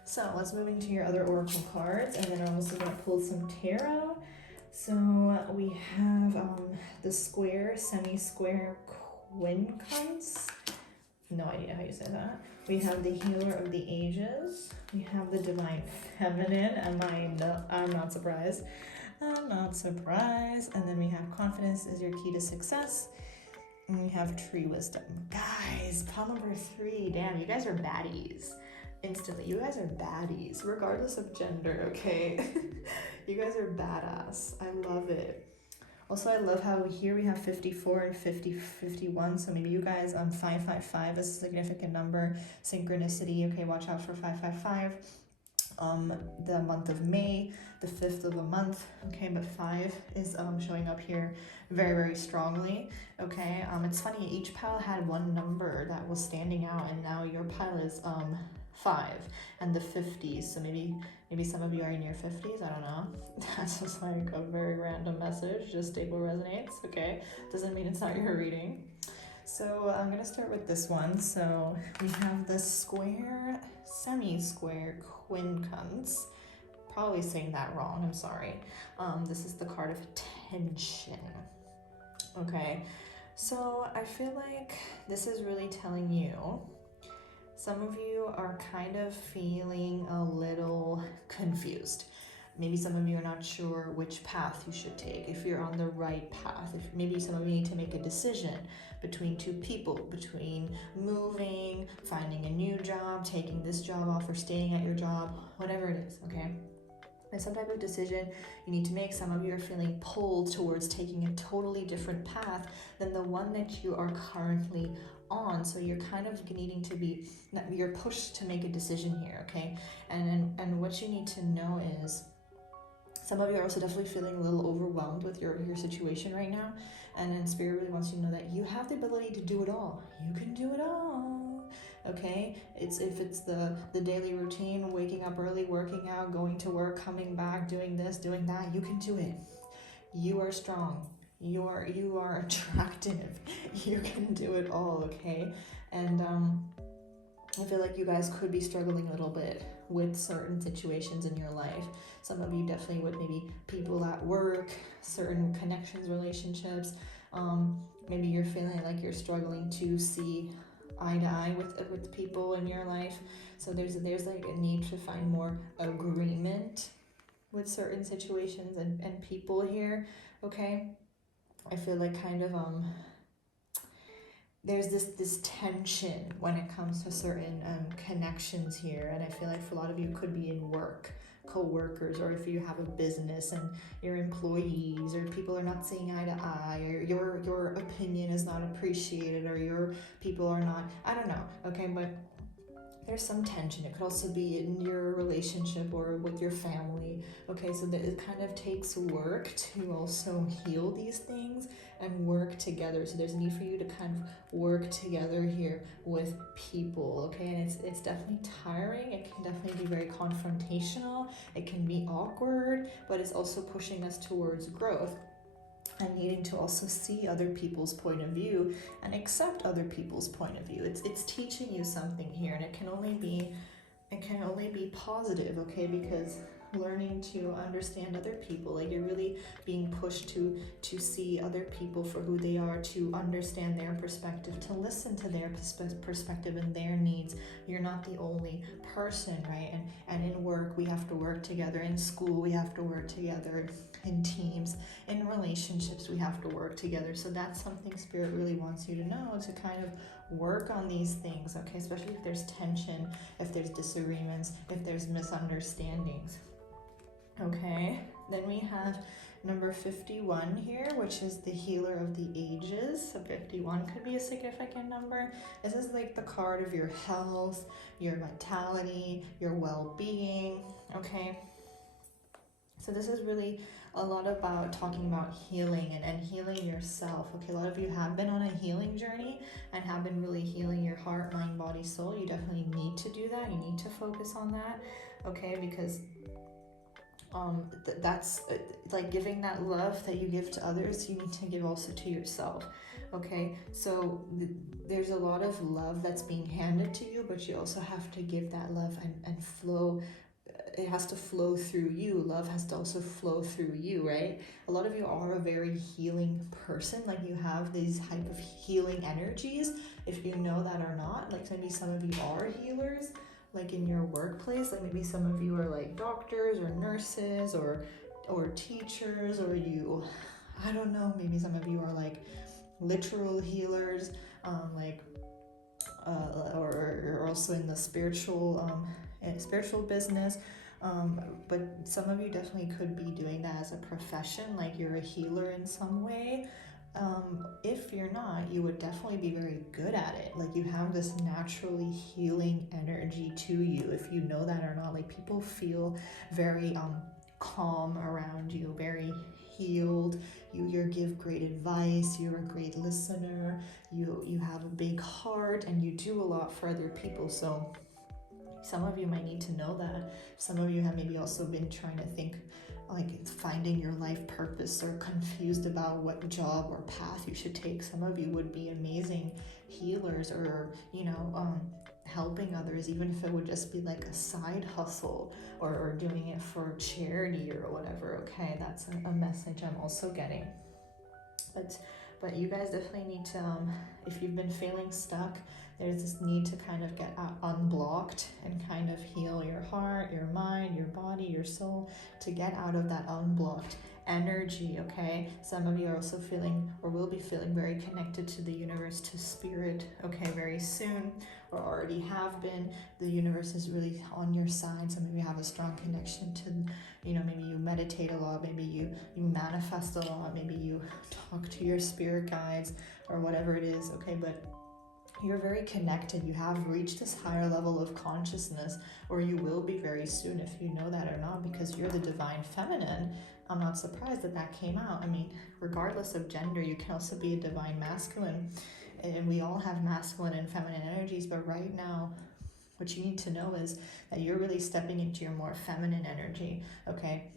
So let's move into your other oracle cards, and then I'm also going to pull some tarot. So we have the square, semi-square quincunx. No idea how you say that. We have the healer of the ages. We have the divine feminine. I'm not surprised. I'm not surprised. And then we have confidence is your key to success. And we have tree wisdom. Guys, pile number 3. Damn, you guys are baddies. Instantly, you guys are baddies, regardless of gender, okay? You guys are badass. I love it. Also, I love how here we have 54 and 51, so maybe you guys 555 is a significant number. Synchronicity, okay, watch out for 555. The month of May, the 5th of the month, okay, but 5 is showing up here very, very strongly, okay? It's funny, each pile had one number that was standing out, and now your pile is 5 and the 50s, so maybe some of you are in your 50s, I don't know. That's just like a very random message, just stable resonates, okay? Doesn't mean it's not your reading. So I'm gonna start with this one. So we have the square, semi-square quincunx. Probably saying that wrong, I'm sorry. This is the card of tension. Okay, so I feel like this is really telling you, some of you are kind of feeling a little confused. Maybe some of you are not sure which path you should take, if you're on the right path. If maybe some of you need to make a decision between two people, between moving, finding a new job, taking this job off, or staying at your job, whatever it is, okay? And some type of decision you need to make. Some of you are feeling pulled towards taking a totally different path than the one that you are currently on. So you're kind of needing to be, you're pushed to make a decision here, okay? And what you need to know is, some of you are also definitely feeling a little overwhelmed with your situation right now. And then Spirit really wants you to know that you have the ability to do it all. You can do it all, okay? If it's the daily routine, waking up early, working out, going to work, coming back, doing this, doing that, you can do it. You are strong. You are attractive. You can do it all, okay? And I feel like you guys could be struggling a little bit with certain situations in your life. Some of you definitely with maybe people at work, certain connections, relationships. Maybe you're feeling like you're struggling to see eye to eye with people in your life. So there's like a need to find more agreement with certain situations and people here, okay? I feel like kind of there's this tension when it comes to certain connections here, and I feel like for a lot of you could be in work, co-workers, or if you have a business and your employees or people are not seeing eye to eye, or your opinion is not appreciated, or your people are not, I don't know, okay? But there's some tension. It could also be in your relationship or with your family. Okay, so that it kind of takes work to also heal these things and work together. So there's a need for you to kind of work together here with people. Okay, and it's definitely tiring. It can definitely be very confrontational. It can be awkward, but it's also pushing us towards growth and needing to also see other people's point of view and accept other people's point of view. It's teaching you something here, and it can only be positive, okay? Because learning to understand other people, like you're really being pushed to see other people for who they are, to understand their perspective, to listen to their perspective and their needs. You're not the only person, right? And in work we have to work together, in school we have to work together, in teams, in relationships we have to work together. So that's something Spirit really wants you to know, to kind of work on these things, okay? Especially if there's tension, if there's disagreements, if there's misunderstandings. Okay, then we have number 51 here, which is the healer of the ages. So 51 could be a significant number. This is like the card of your health, your vitality, your well-being, okay? So this is really a lot about talking about healing and healing yourself. Okay, a lot of you have been on a healing journey and have been really healing your heart, mind, body, soul. You definitely need to do that. You need to focus on that, okay? Because that's like giving that love that you give to others, you need to give also to yourself, okay? So there's a lot of love that's being handed to you, but you also have to give that love and flow. It has to flow through you. Love has to also flow through you, right? A lot of you are a very healing person. Like you have these type of healing energies, if you know that or not. Like maybe some of you are healers, like in your workplace. Like maybe some of you are like doctors or nurses or teachers, or you, I don't know, maybe some of you are like literal healers, or also in the spiritual business. But some of you definitely could be doing that as a profession, like you're a healer in some way. If you're not, you would definitely be very good at it. Like you have this naturally healing energy to you, if you know that or not. Like people feel very calm around you, very healed. You give great advice, you're a great listener, you have a big heart, and you do a lot for other people. So some of you might need to know that. Some of you have maybe also been trying to think, like finding your life purpose, or confused about what job or path you should take. Some of you would be amazing healers, or helping others, even if it would just be like a side hustle, or doing it for charity or whatever. Okay, that's a message I'm also getting. But you guys definitely need to, if you've been feeling stuck, there's this need to kind of get unblocked and kind of heal your heart, your mind, your body, your soul, to get out of that unblocked energy, okay? Some of you are also feeling, or will be feeling, very connected to the universe, to spirit, okay, very soon, or already have been. The universe is really on your side. Some of you have a strong connection to, maybe you meditate a lot, maybe you manifest a lot, maybe you talk to your spirit guides, or whatever it is, okay? But you're very connected. You have reached this higher level of consciousness, or you will be very soon, if you know that or not, because you're the divine feminine. I'm not surprised that came out. I mean, regardless of gender, you can also be a divine masculine, and we all have masculine and feminine energies. But right now, what you need to know is that you're really stepping into your more feminine energy, okay?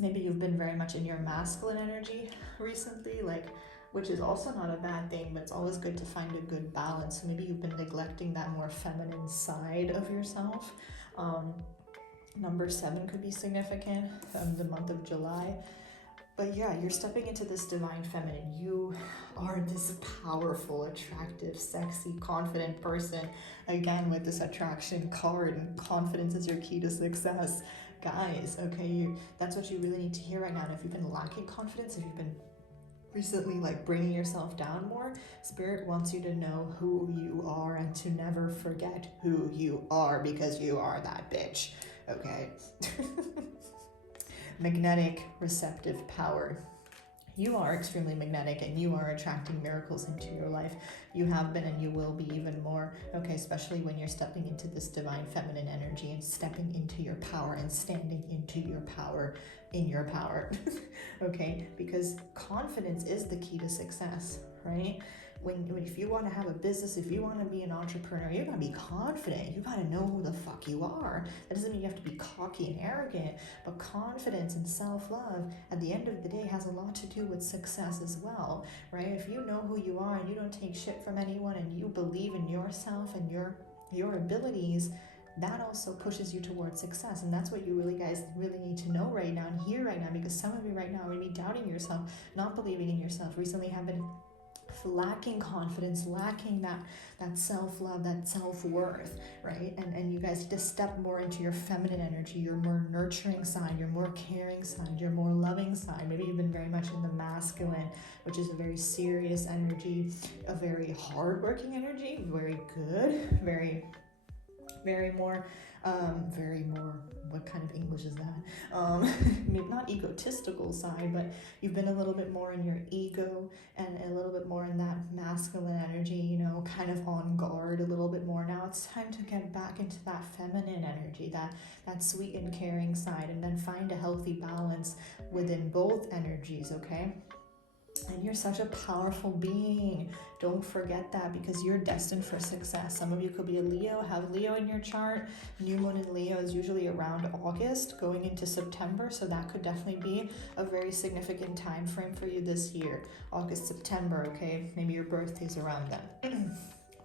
Maybe you've been very much in your masculine energy recently, which is also not a bad thing, but it's always good to find a good balance. So maybe you've been neglecting that more feminine side of yourself. Number 7 could be significant, the month of July. But yeah, you're stepping into this divine feminine. You are this powerful, attractive, sexy, confident person. Again, with this attraction card, and confidence is your key to success. Guys, okay, that's what you really need to hear right now. And if you've been lacking confidence, if you've been recently bringing yourself down more, Spirit wants you to know who you are and to never forget who you are, because you are that bitch, okay? Magnetic receptive power. you are extremely magnetic and you are attracting miracles into your life. You have been and you will be even more, okay, especially when you're stepping into this divine feminine energy and stepping into your power and standing into your power in your power, okay, because confidence is the key to success, right? If you want to have a business, if you want to be an entrepreneur, you got to be confident. You got to know who the fuck you are. That doesn't mean you have to be cocky and arrogant, but confidence and self-love at the end of the day has a lot to do with success as well, right? If you know who you are and you don't take shit from anyone and you believe in yourself and your abilities, that also pushes you towards success. And that's what you guys really need to know right now and hear right now, because some of you right now are going to be doubting yourself, not believing in yourself, recently have been lacking confidence, lacking that self-love, that self-worth, right? And you guys need to step more into your feminine energy, your more nurturing side, your more caring side, your more loving side. Maybe you've been very much in the masculine, which is a very serious energy, a very hardworking energy, very good, very more, what kind of English is that? Maybe not egotistical side, but you've been a little bit more in your ego and a little bit more in that masculine energy, you know, kind of on guard a little bit more. Now it's time to get back into that feminine energy, that sweet and caring side, and then find a healthy balance within both energies, okay? And you're such a powerful being. Don't forget that, because you're destined for success. Some of you could be a Leo, have Leo in your chart. New moon in Leo is usually around August going into September, so that could definitely be a very significant time frame for you this year. August, September, okay? Maybe your birthday's around then.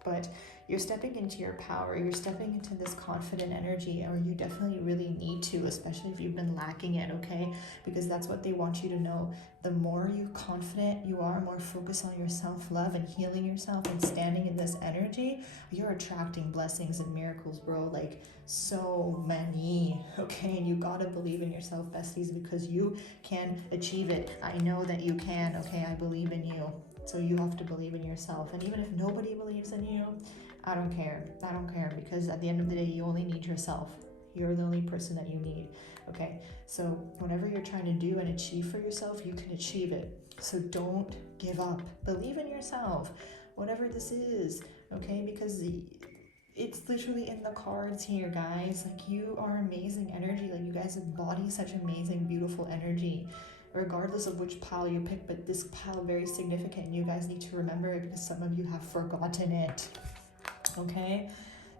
But you're stepping into your power, you're stepping into this confident energy, or you definitely really need to, especially if you've been lacking it, okay? Because that's what they want you to know. The more confident you are, more focused on your self-love and healing yourself and standing in this energy, you're attracting blessings and miracles, bro, like so many, okay? And you gotta believe in yourself, besties, because you can achieve it. I know that you can, okay? I believe in you. So you have to believe in yourself. And even if nobody believes in you, I don't care. I don't care, because at the end of the day, you only need yourself. You're the only person that you need, okay? So whatever you're trying to do and achieve for yourself, you can achieve it. So don't give up. Believe in yourself, whatever this is, okay? Because it's literally in the cards here, guys. Like, you are amazing energy. Like, you guys embody such amazing, beautiful energy, regardless of which pile you pick, but this pile very significant. You guys need to remember it, because some of you have forgotten it, okay?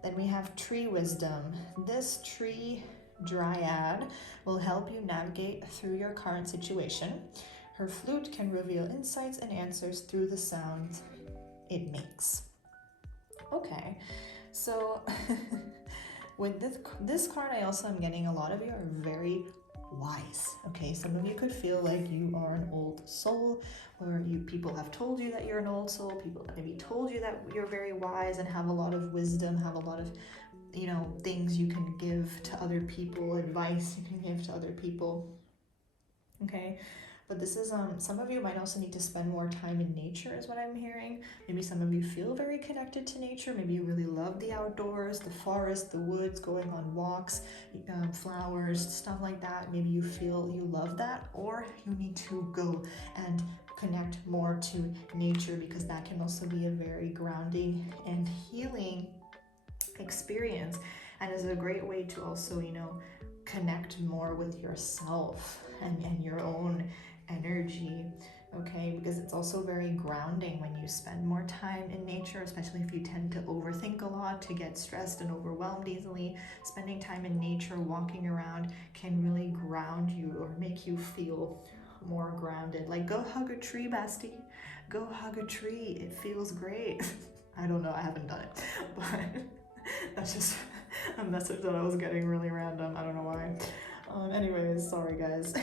Then we have tree wisdom. This tree dryad will help you navigate through your current situation. Her flute can reveal insights and answers through the sounds it makes. Okay, so with this card, I also am getting a lot of you are very wise, okay? Some of you could feel like you are an old soul, or people have told you that you're an old soul. People have maybe told you that you're very wise and have a lot of wisdom, have a lot of, you know, things you can give to other people, advice you can give to other people, okay? But this is, some of you might also need to spend more time in nature is what I'm hearing. Maybe some of you feel very connected to nature. Maybe you really love the outdoors, the forest, the woods, going on walks, flowers, stuff like that. Maybe you feel you love that, or you need to go and connect more to nature, because that can also be a very grounding and healing experience, and is a great way to also, you know, connect more with yourself and your own energy, okay? Because it's also very grounding when you spend more time in nature, especially if you tend to overthink a lot, to get stressed and overwhelmed easily. Spending time in nature, walking around, can really ground you or make you feel more grounded. Like, go hug a tree, bestie. Go hug a tree. It feels great. I don't know, I haven't done it, but that's just a message that I was getting really random. I don't know why. Anyways, sorry guys.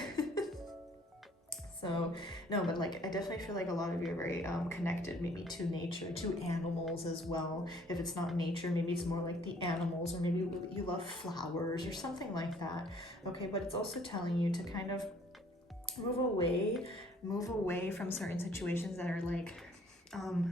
So, no, but like, I definitely feel like a lot of you are very connected maybe to nature, to animals as well. If it's not nature, maybe it's more like the animals, or maybe you love flowers or something like that. Okay, but it's also telling you to kind of move away from certain situations that are like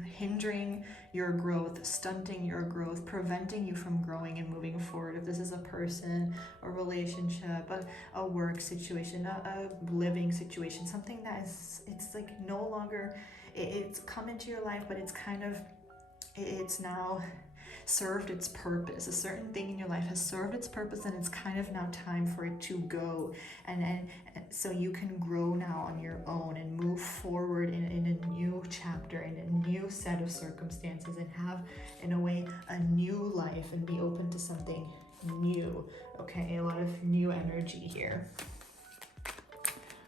hindering your growth, stunting your growth, preventing you from growing and moving forward. If this is a person, a relationship, a work situation, a living situation, something that is, it's like no longer, it's come into your life, but it's kind of, it's now served its purpose. A certain thing in your life has served its purpose, and it's kind of now time for it to go, and so you can grow now on your own and move forward in a new chapter, in a new set of circumstances, and have, in a way, a new life, and be open to something new. Okay, a lot of new energy here.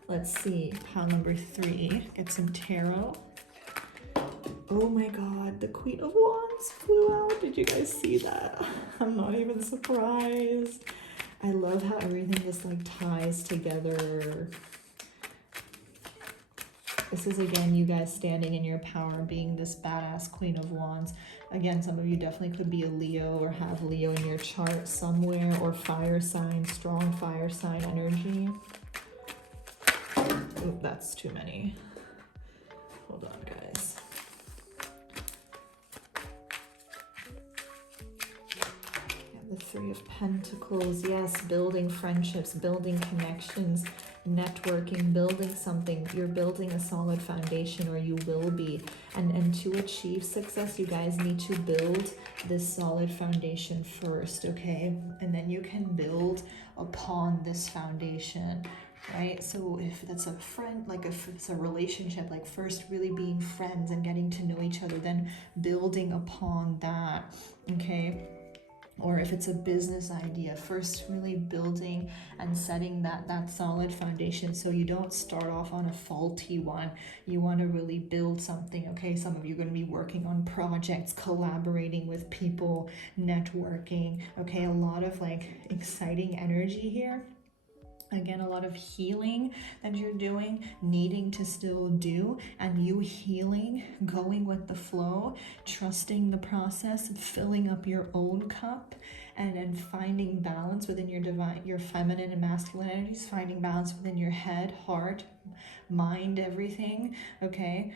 Let's see, pile number 3, get some tarot. Oh my god, the Queen of Wands flew out. Did you guys see that? I'm not even surprised. I love how everything just like ties together. This is, again, you guys standing in your power, being this badass Queen of Wands. Again, some of you definitely could be a Leo or have Leo in your chart somewhere, or fire sign, strong fire sign energy. Oh, that's too many. Hold on, guys. The 3 of Pentacles, yes, building friendships, building connections, networking, building something. You're building a solid foundation, or you will be. And to achieve success, you guys need to build this solid foundation first, okay? And then you can build upon this foundation, right? So if that's a friend, like if it's a relationship, like first really being friends and getting to know each other, then building upon that, okay? Or if it's a business idea, first really building and setting that solid foundation, so you don't start off on a faulty one. You want to really build something, okay? Some of you are going to be working on projects, collaborating with people, networking, okay? A lot of like exciting energy here. Again, a lot of healing that you're doing, needing to still do, and you healing, going with the flow, trusting the process, filling up your own cup, and then finding balance within your divine, your feminine and masculine energies, finding balance within your head, heart, mind, everything, okay?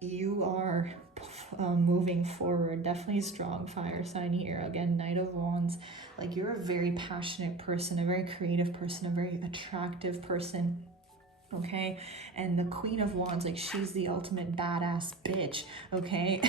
You are moving forward. Definitely a strong fire sign here. Again, Knight of Wands. Like, you're a very passionate person, a very creative person, a very attractive person. Okay, and the Queen of Wands, like, she's the ultimate badass bitch, okay?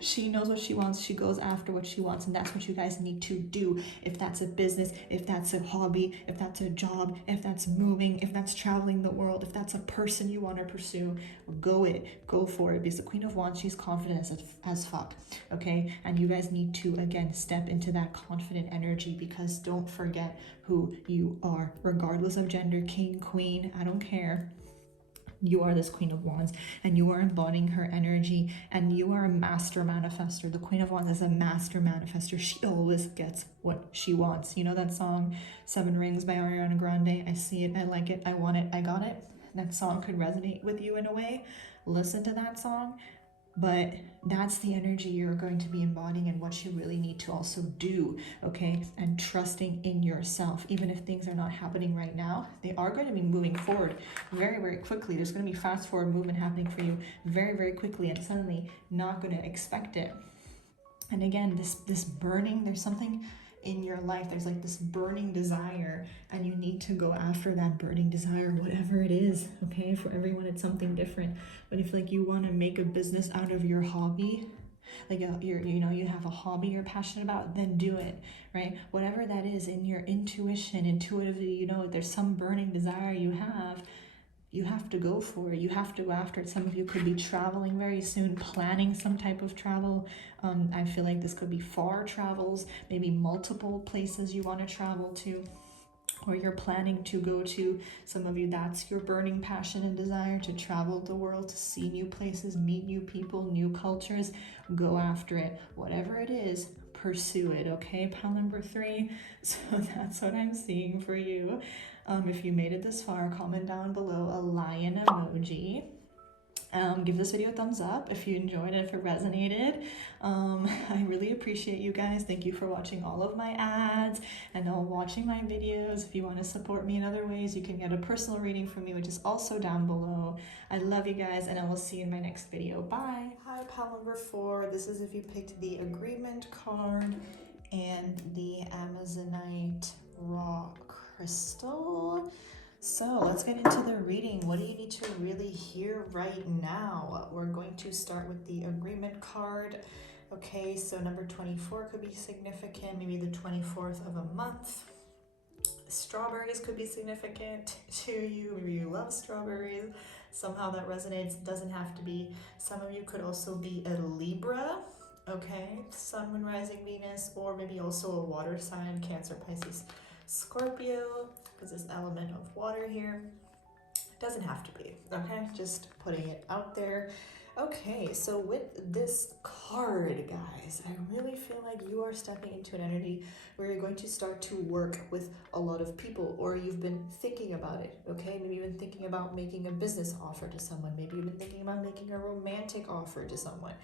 She knows what she wants, she goes after what she wants, and that's what you guys need to do. If that's a business, if that's a hobby, if that's a job, if that's moving, if that's traveling the world, if that's a person you want to pursue, go for it, because the Queen of Wands, she's confident as fuck, okay? And you guys need to, again, step into that confident energy, because don't forget who you are, regardless of gender, king, queen, I don't care. You are this Queen of Wands, and you are embodying her energy, and you are a master manifester. The Queen of Wands is a master manifester. She always gets what she wants. You know that song, 7 Rings by Ariana Grande? I see it, I like it, I want it, I got it. That song could resonate with you in a way. Listen to that song. But that's the energy you're going to be embodying, and what you really need to also do, okay? And trusting in yourself. Even if things are not happening right now, they are going to be moving forward very, very quickly. There's going to be fast forward movement happening for you very, very quickly, and suddenly not going to expect it. And again, this burning, there's something in your life, there's like this burning desire, and you need to go after that burning desire, whatever it is, okay? For everyone, it's something different. But if like you want to make a business out of your hobby, like you have a hobby you're passionate about, then do it, right? Whatever that is in your intuition, intuitively, there's some burning desire you have to go for it. You have to go after it. Some of you could be traveling very soon, planning some type of travel. I feel like this could be far travels, maybe multiple places you want to travel to, or you're planning to go to. Some of you, that's your burning passion and desire, to travel the world, to see new places, meet new people, new cultures. Go after it. Whatever it is, pursue it, okay? Pile number 3. So that's what I'm seeing for you. If you made it this far, comment down below a lion emoji. Give this video a thumbs up if you enjoyed it, if it resonated. I really appreciate you guys. Thank you for watching all of my ads and all watching my videos. If you want to support me in other ways, you can get a personal reading from me, which is also down below. I love you guys, and I will see you in my next video. Bye. Hi, pile number 4. This is if you picked the Agreement card and the Amazonite Raw Crystal. So let's get into the reading. What do you need to really hear right now? We're going to start with the Agreement card. Okay, so number 24 could be significant, maybe the 24th of a month. Strawberries could be significant to you. Maybe you love strawberries. Somehow that resonates. Doesn't have to be. Some of you could also be a Libra. Okay, Sun, Moon, Rising, Venus, or maybe also a water sign, Cancer, Pisces, Scorpio, because this element of water here. Doesn't have to be, okay? Just putting it out there. Okay, so with this card, guys, I really feel like you are stepping into an energy where you're going to start to work with a lot of people, or you've been thinking about it, okay? Maybe you've been thinking about making a business offer to someone. Maybe you've been thinking about making a romantic offer to someone.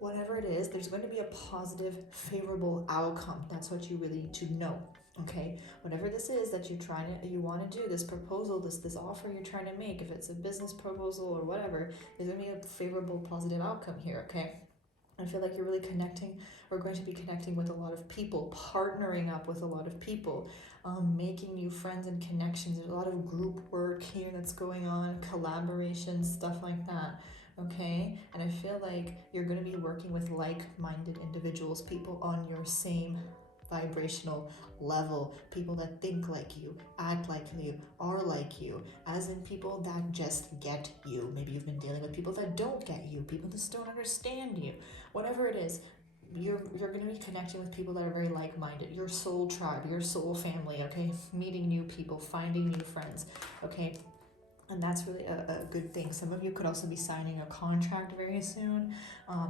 Whatever it is, there's going to be a positive, favorable outcome. That's what you really need to know. Okay, whatever this is that you want to do, this proposal, this offer you're trying to make, if it's a business proposal or whatever, there's going to be a favorable, positive outcome here. Okay, I feel like you're really connecting, or going to be connecting with a lot of people, partnering up with a lot of people, making new friends and connections. There's a lot of group work here that's going on, collaborations, stuff like that. Okay, and I feel like you're going to be working with like-minded individuals, people on your same vibrational level, people that think like you, act like you, are like you, as in people that just get you. Maybe you've been dealing with people that don't get you, people that just don't understand you. Whatever it is, you're going to be connecting with people that are very like-minded, your soul tribe, your soul family. Okay, meeting new people, finding new friends. Okay, and that's really a good thing. Some of you could also be signing a contract very soon,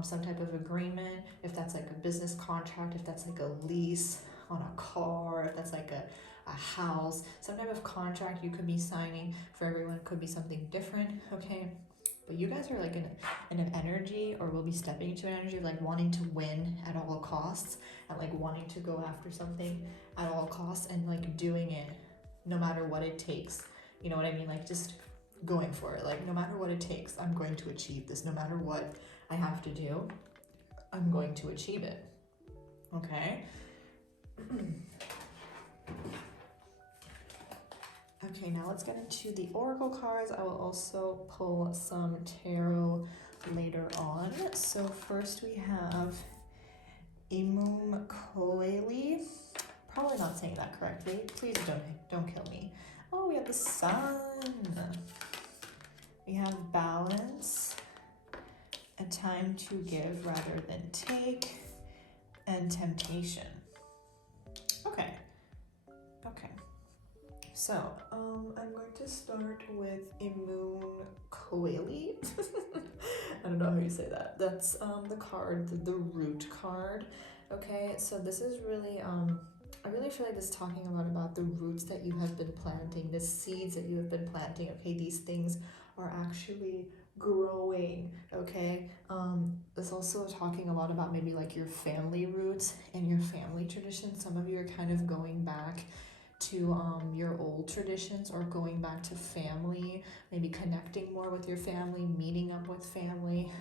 some type of agreement, if that's like a business contract, if that's like a lease on a car, if that's like a house, some type of contract you could be signing. For everyone, it could be something different, okay? But you guys are like in an energy, or will be stepping into an energy of like wanting to win at all costs, and like wanting to go after something at all costs, and like doing it no matter what it takes. You know what I mean? Like just going for it, like no matter what it takes, I'm going to achieve this. No matter what I have to do, I'm going to achieve it. Okay. Okay, now let's get into the oracle cards. I will also pull some tarot later on. So first we have Moonology. Probably not saying that correctly. Please don't kill me. Oh, we have the sun. We have balance, a time to give rather than take, and temptation. Okay. So, I'm going to start with Moonology. I don't know how you say that. That's the card, the root card. Okay, so this is really I really feel like this is talking a lot about the roots that you have been planting, the seeds that you have been planting. Okay, these things are actually growing. Okay, it's also talking a lot about maybe like your family roots and your family traditions. Some of you are kind of going back to your old traditions, or going back to family, maybe connecting more with your family, meeting up with family,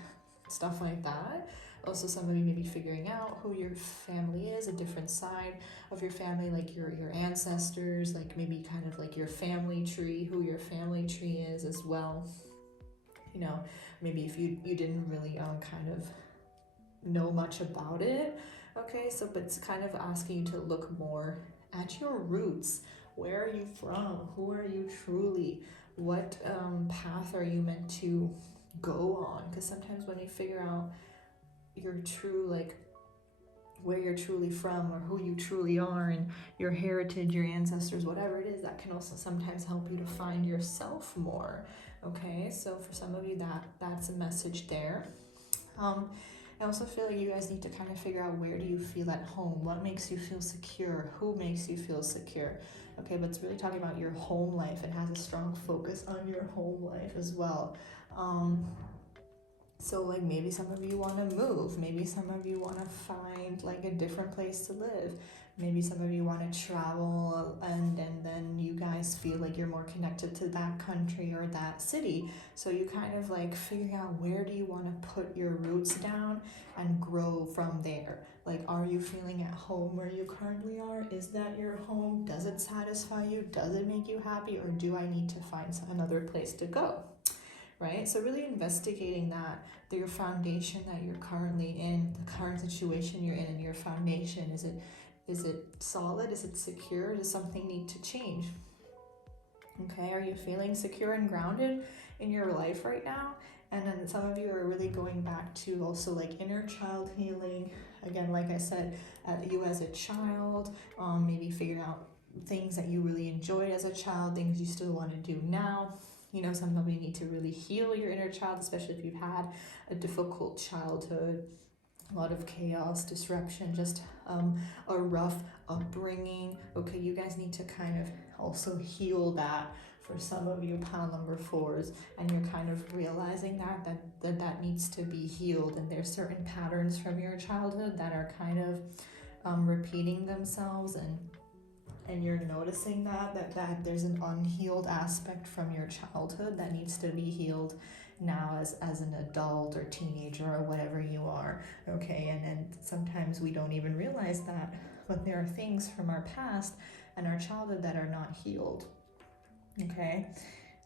stuff like that. Also, some of you may be figuring out who your family is, a different side of your family, like your ancestors, like maybe kind of like your family tree, who your family tree is as well. You know, maybe if you didn't really kind of know much about it. Okay, so but it's kind of asking you to look more at your roots. Where are you from? Who are you truly? What path are you meant to go on? Because sometimes when you figure out your true, like where you're truly from, or who you truly are, and your heritage, your ancestors, whatever it is, that can also sometimes help you to find yourself more. Okay, so for some of you that's a message there. I also feel like you guys need to kind of figure out, where do you feel at home? What makes you feel secure? Who makes you feel secure? Okay, but it's really talking about your home life. It has a strong focus on your home life as well. So like maybe some of you want to move, maybe some of you want to find like a different place to live, maybe some of you want to travel, and then you guys feel like you're more connected to that country or that city. So you kind of like figuring out, where do you want to put your roots down and grow from there. Like, are you feeling at home where you currently are? Is that your home? Does it satisfy you? Does it make you happy? Or do I need to find another place to go? Right? So really investigating that, your foundation that you're currently in, the current situation you're in, and your foundation, is it solid? Is it secure? Does something need to change? Okay, are you feeling secure and grounded in your life right now? And then some of you are really going back to also like inner child healing. Again, like I said, you as a child, maybe figuring out things that you really enjoyed as a child, things you still want to do now. You know, some of you need to really heal your inner child, especially if you've had a difficult childhood, a lot of chaos, disruption, just a rough upbringing. Okay, you guys need to kind of also heal that. For some of you, pile number 4s, and you're kind of realizing that needs to be healed, and there's certain patterns from your childhood that are kind of repeating themselves, and you're noticing that there's an unhealed aspect from your childhood that needs to be healed now as an adult or teenager or whatever you are. Okay, and then sometimes we don't even realize that, but there are things from our past and our childhood that are not healed. Okay,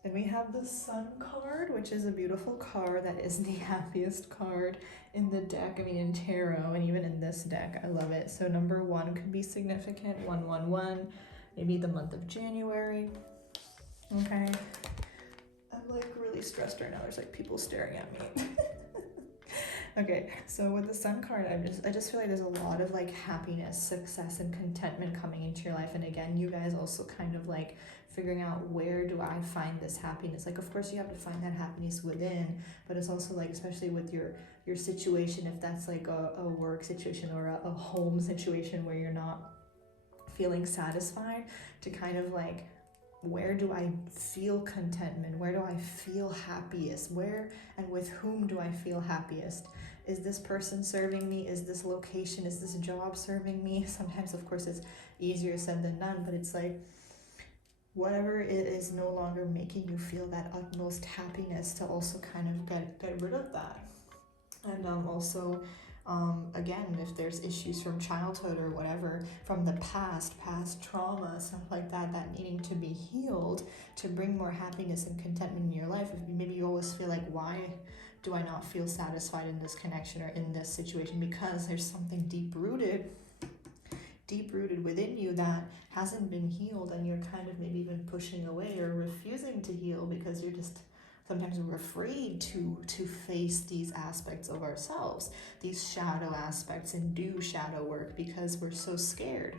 then we have the Sun card, which is a beautiful card. That is the happiest card in the deck. I mean, in tarot, and even in this deck, I love it. So number 1 could be significant, 111, maybe the month of January. Okay, I'm like really stressed right now. There's like people staring at me. Okay, so with the Sun card, I just feel like there's a lot of like happiness, success, and contentment coming into your life. And again, you guys also kind of like figuring out, where do I find this happiness? Like, of course you have to find that happiness within, but it's also like, especially with your situation, if that's like a work situation or a home situation where you're not feeling satisfied, to kind of like, where do I feel contentment? Where do I feel happiest? Where and with whom do I feel happiest? Is this person serving me? Is this location, is this job serving me? Sometimes, of course, it's easier said than done, but it's like, whatever it is no longer making you feel that utmost happiness, to also kind of get rid of that. And also, again, if there's issues from childhood or whatever, from the past trauma, stuff like that needing to be healed to bring more happiness and contentment in your life. If maybe you always feel like, why do I not feel satisfied in this connection or in this situation? Because there's something deep-rooted within you that hasn't been healed, and you're kind of maybe even pushing away or refusing to heal, because you're just, sometimes we're afraid to face these aspects of ourselves, these shadow aspects, and do shadow work, because we're so scared.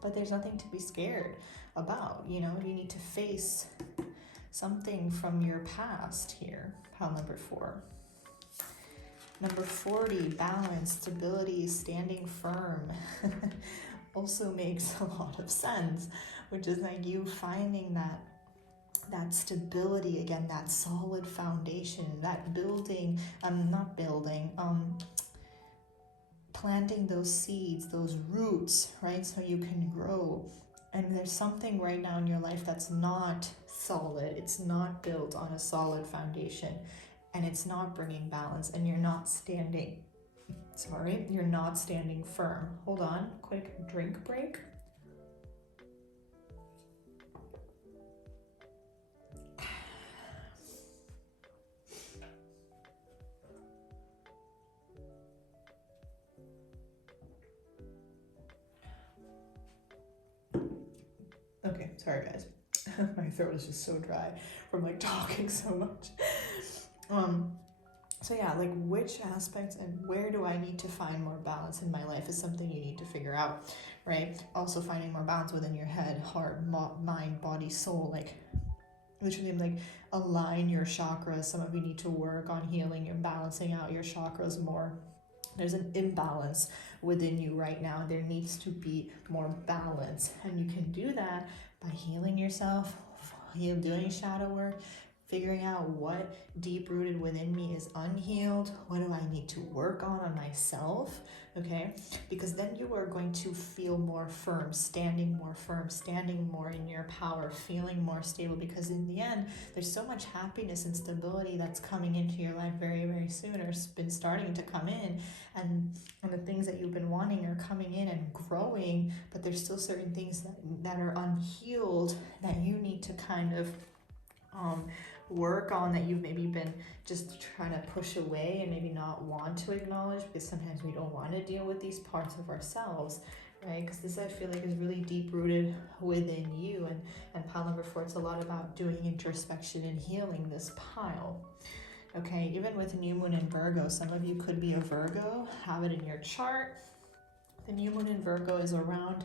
But there's nothing to be scared about. You know, you need to face something from your past here. Pile number 4. Number 40, balance, stability, standing firm. Also makes a lot of sense, which is like you finding that stability again, that solid foundation, that building, planting those seeds, those roots, right? So you can grow. And there's something right now in your life that's not solid. It's not built on a solid foundation, and it's not bringing balance, and you're not standing firm. Hold on, quick drink break. Okay, sorry guys. My throat is just so dry from like talking so much. So yeah, like which aspects and where do I need to find more balance in my life is something you need to figure out, right? Also finding more balance within your head, heart, mind, body, soul, like literally like align your chakras. Some of you need to work on healing and balancing out your chakras more. There's an imbalance within you right now. There needs to be more balance. And you can do that by healing yourself, doing shadow work, figuring out what deep rooted within me is unhealed. What do I need to work on myself? Okay, because then you are going to feel more firm, standing more in your power, feeling more stable, because in the end, there's so much happiness and stability that's coming into your life very, very soon, or has been starting to come in, and the things that you've been wanting are coming in and growing, but there's still certain things that are unhealed that you need to kind of work on, that you've maybe been just trying to push away and maybe not want to acknowledge, because sometimes we don't want to deal with these parts of ourselves, right? Because this, I feel like, is really deep rooted within you. And pile number 4, it's a lot about doing introspection and healing this pile. Okay, even with new moon in Virgo, some of you could be a Virgo, have it in your chart. The new moon in Virgo is around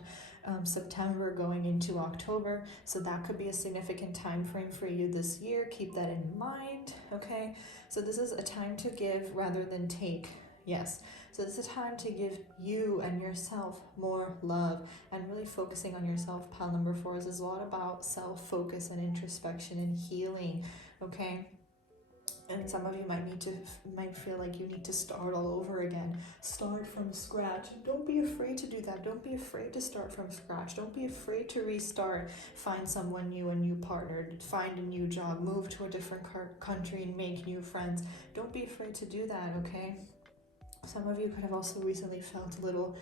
September going into October, so that could be a significant time frame for you this year. Keep that in mind, okay? So this is a time to give rather than take. Yes, so it's a time to give you and yourself more love, and really focusing on yourself. Pile number 4 is a lot about self-focus and introspection and healing, okay? And some of you might feel like you need to start all over again, start from scratch. Don't be afraid to do that. Don't be afraid to start from scratch. Don't be afraid to restart, find someone new, a new partner, find a new job, move to a different country and make new friends. Don't be afraid to do that, okay? Some of you could have also recently felt a little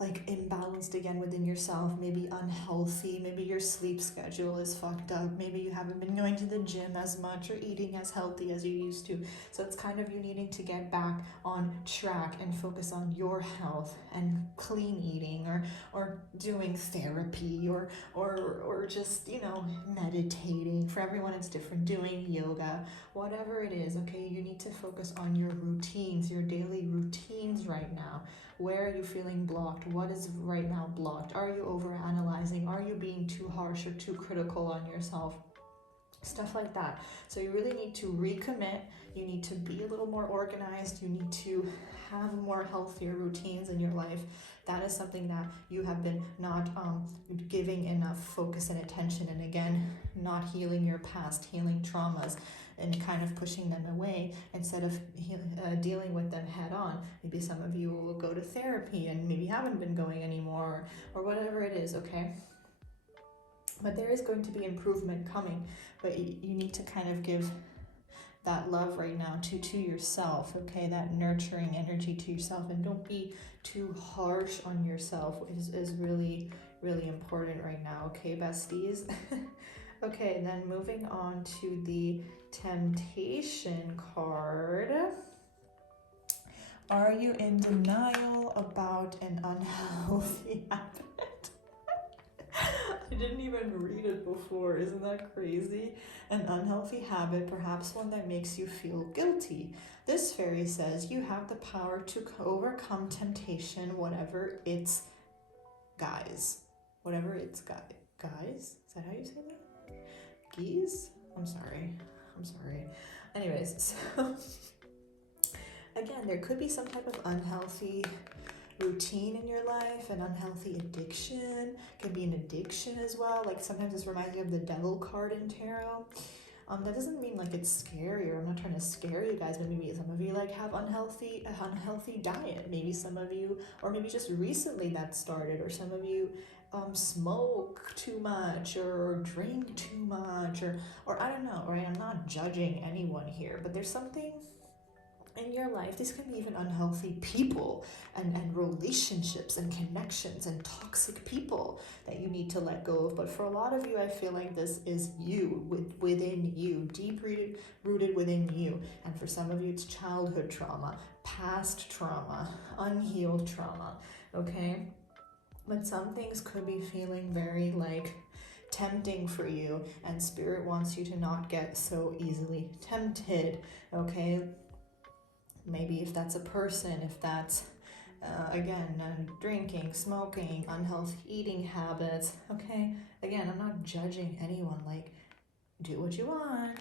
like imbalanced again within yourself, maybe unhealthy, maybe your sleep schedule is fucked up, maybe you haven't been going to the gym as much or eating as healthy as you used to. So it's kind of you needing to get back on track and focus on your health and clean eating, or doing therapy, or just, you know, meditating. For everyone it's different, doing yoga, whatever it is, okay? You need to focus on your routines, your daily routines right now. Where are you feeling blocked? What is right now blocked? Are you overanalyzing? Are you being too harsh or too critical on yourself? Stuff like that. So you really need to recommit. You need to be a little more organized. You need to have more healthier routines in your life. That is something that you have been not giving enough focus and attention, and again, not healing your past, healing traumas, and kind of pushing them away instead of dealing with them head on. Maybe some of you will go to therapy and maybe haven't been going anymore, or whatever it is, okay? But there is going to be improvement coming, but you need to kind of give that love right now to yourself, okay? That nurturing energy to yourself, and don't be too harsh on yourself is really, really important right now, okay, besties? Okay, and then moving on to the Temptation card. Are you in denial about an unhealthy habit? I didn't even read it before. Isn't that crazy? An unhealthy habit, perhaps one that makes you feel guilty. This fairy says you have the power to overcome temptation, whatever it's guys. Whatever it's guys? Is that how you say that? Geese? I'm sorry. Anyways, so again, there could be some type of unhealthy routine in your life, an unhealthy addiction. Can be an addiction as well. Like sometimes this reminds me of the Devil card in tarot. That doesn't mean like it's scary, or I'm not trying to scare you guys, but maybe some of you like have unhealthy diet. Maybe some of you, or maybe just recently that started, or some of you smoke too much or drink too much, or I don't know, right? I'm not judging anyone here, but there's something in your life. These can be even unhealthy people and relationships and connections and toxic people that you need to let go of. But for a lot of you, I feel like this is you, within you, deep rooted within you. And for some of you, it's childhood trauma, past trauma, unhealed trauma, okay? But some things could be feeling very like tempting for you, and spirit wants you to not get so easily tempted, okay? Maybe if that's a person, if that's, drinking, smoking, unhealthy eating habits, okay? Again, I'm not judging anyone, like, do what you want.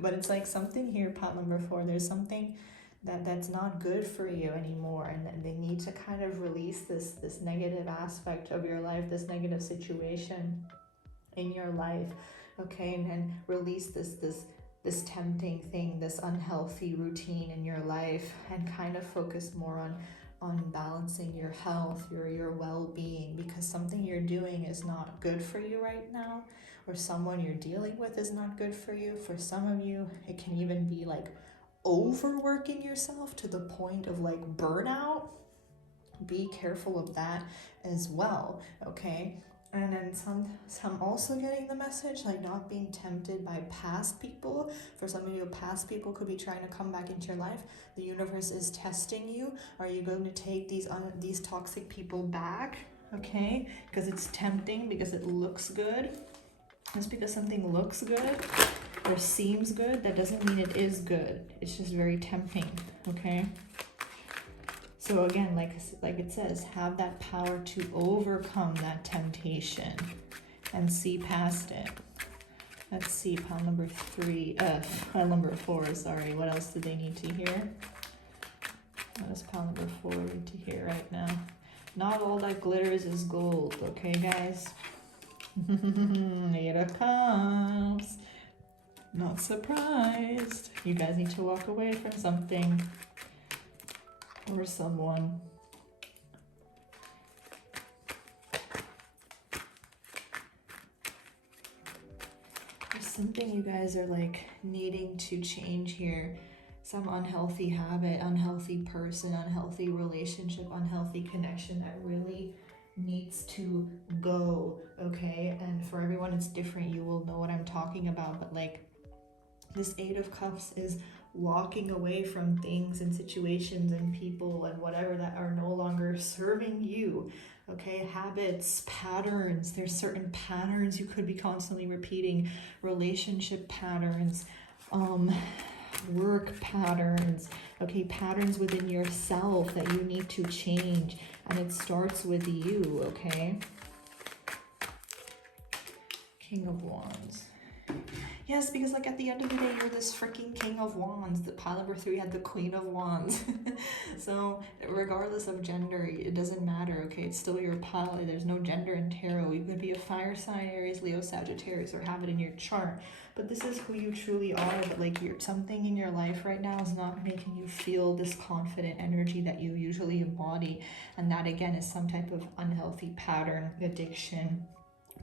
But it's like something here, pot number 4, there's something that's not good for you anymore, and they need to kind of release this negative aspect of your life, this negative situation in your life, okay, and release this tempting thing, this unhealthy routine in your life, and kind of focus more on balancing your health, your well-being, because something you're doing is not good for you right now, or someone you're dealing with is not good for you. For some of you, it can even be like overworking yourself to the point of like burnout. Be careful of that as well, okay? And then some also getting the message, like not being tempted by past people. For some of you, past people could be trying to come back into your life. The universe is testing you. Are you going to take these toxic people back? Okay, because it's tempting, because it looks good. Just because something looks good or seems good, that doesn't mean it is good. It's just very tempting, okay? So again, like it says, have that power to overcome that temptation and see past it. Let's see, pile number 4, sorry. What else do they need to hear? What does pile number 4 need to hear right now? Not all that glitters is gold, okay, guys? Here it comes. Not surprised. You guys need to walk away from something or someone. There's something you guys are like needing to change here. Some unhealthy habit, unhealthy person, unhealthy relationship, unhealthy connection that really needs to go, okay? And for everyone it's different. You will know what I'm talking about, but like this 8 of Cups is walking away from things and situations and people and whatever that are no longer serving you, okay? Habits, patterns. There's certain patterns you could be constantly repeating, relationship patterns, work patterns, okay? Patterns within yourself that you need to change, and it starts with you, okay? King of Wands. Yes, because like at the end of the day, you're this freaking King of Wands. The pile number 3 had the Queen of Wands. So regardless of gender, it doesn't matter, okay? It's still your pile. There's no gender in tarot. You could be a fire sign, Aries, Leo, Sagittarius, or have it in your chart. But this is who you truly are. But like something in your life right now is not making you feel this confident energy that you usually embody. And that again is some type of unhealthy pattern, addiction,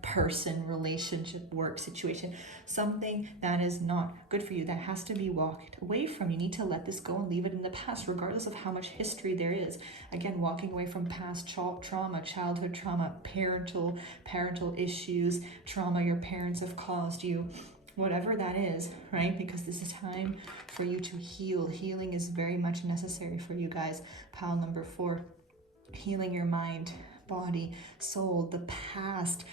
person, relationship, work situation, something that is not good for you, that has to be walked away from. You need to let this go and leave it in the past, regardless of how much history there is. Again, walking away from past trauma, childhood trauma, parental issues, trauma your parents have caused you, whatever that is, right? Because this is time for you to heal. Healing is very much necessary for you guys. Pile number 4, healing your mind, body, soul, the past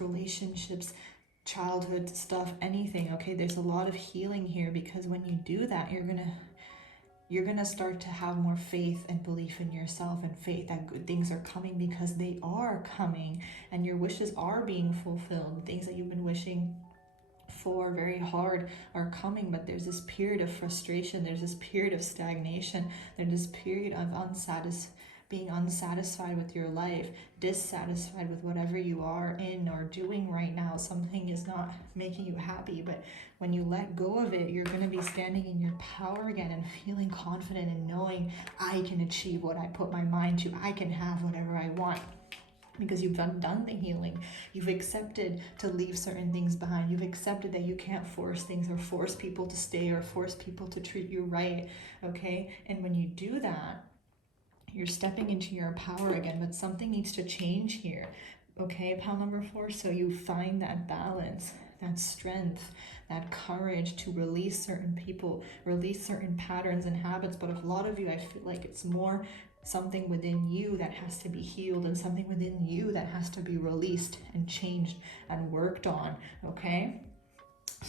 relationships, childhood stuff, anything, okay? There's a lot of healing here, because when you do that, you're gonna start to have more faith and belief in yourself, and faith that good things are coming, because they are coming, and your wishes are being fulfilled. Things that you've been wishing for very hard are coming, but there's this period of frustration, there's this period of stagnation, there's this period of being unsatisfied with your life, dissatisfied with whatever you are in or doing right now. Something is not making you happy, but when you let go of it, you're going to be standing in your power again and feeling confident and knowing I can achieve what I put my mind to. I can have whatever I want. Because you've done the healing. You've accepted to leave certain things behind. You've accepted that you can't force things or force people to stay or force people to treat you right, okay? And when you do that, you're stepping into your power again, but something needs to change here, okay? Pile number 4, so you find that balance, that strength, that courage to release certain people, release certain patterns and habits. But a lot of you, I feel like it's more something within you that has to be healed, and something within you that has to be released and changed and worked on, okay?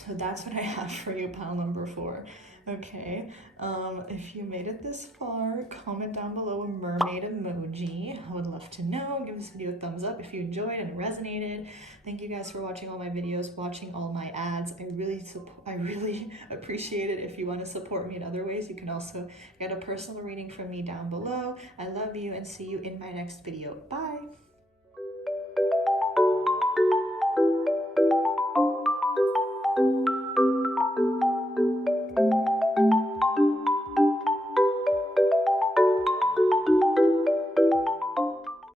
So that's what I have for you, pile number 4. Okay, if you made it this far, comment down below a mermaid emoji. I would love to know. Give this video a thumbs up if you enjoyed and it resonated. Thank you guys for watching all my videos, watching all my ads. I really appreciate it. If you want to support me in other ways, you can also get a personal reading from me down below. I love you and see you in my next video. Bye!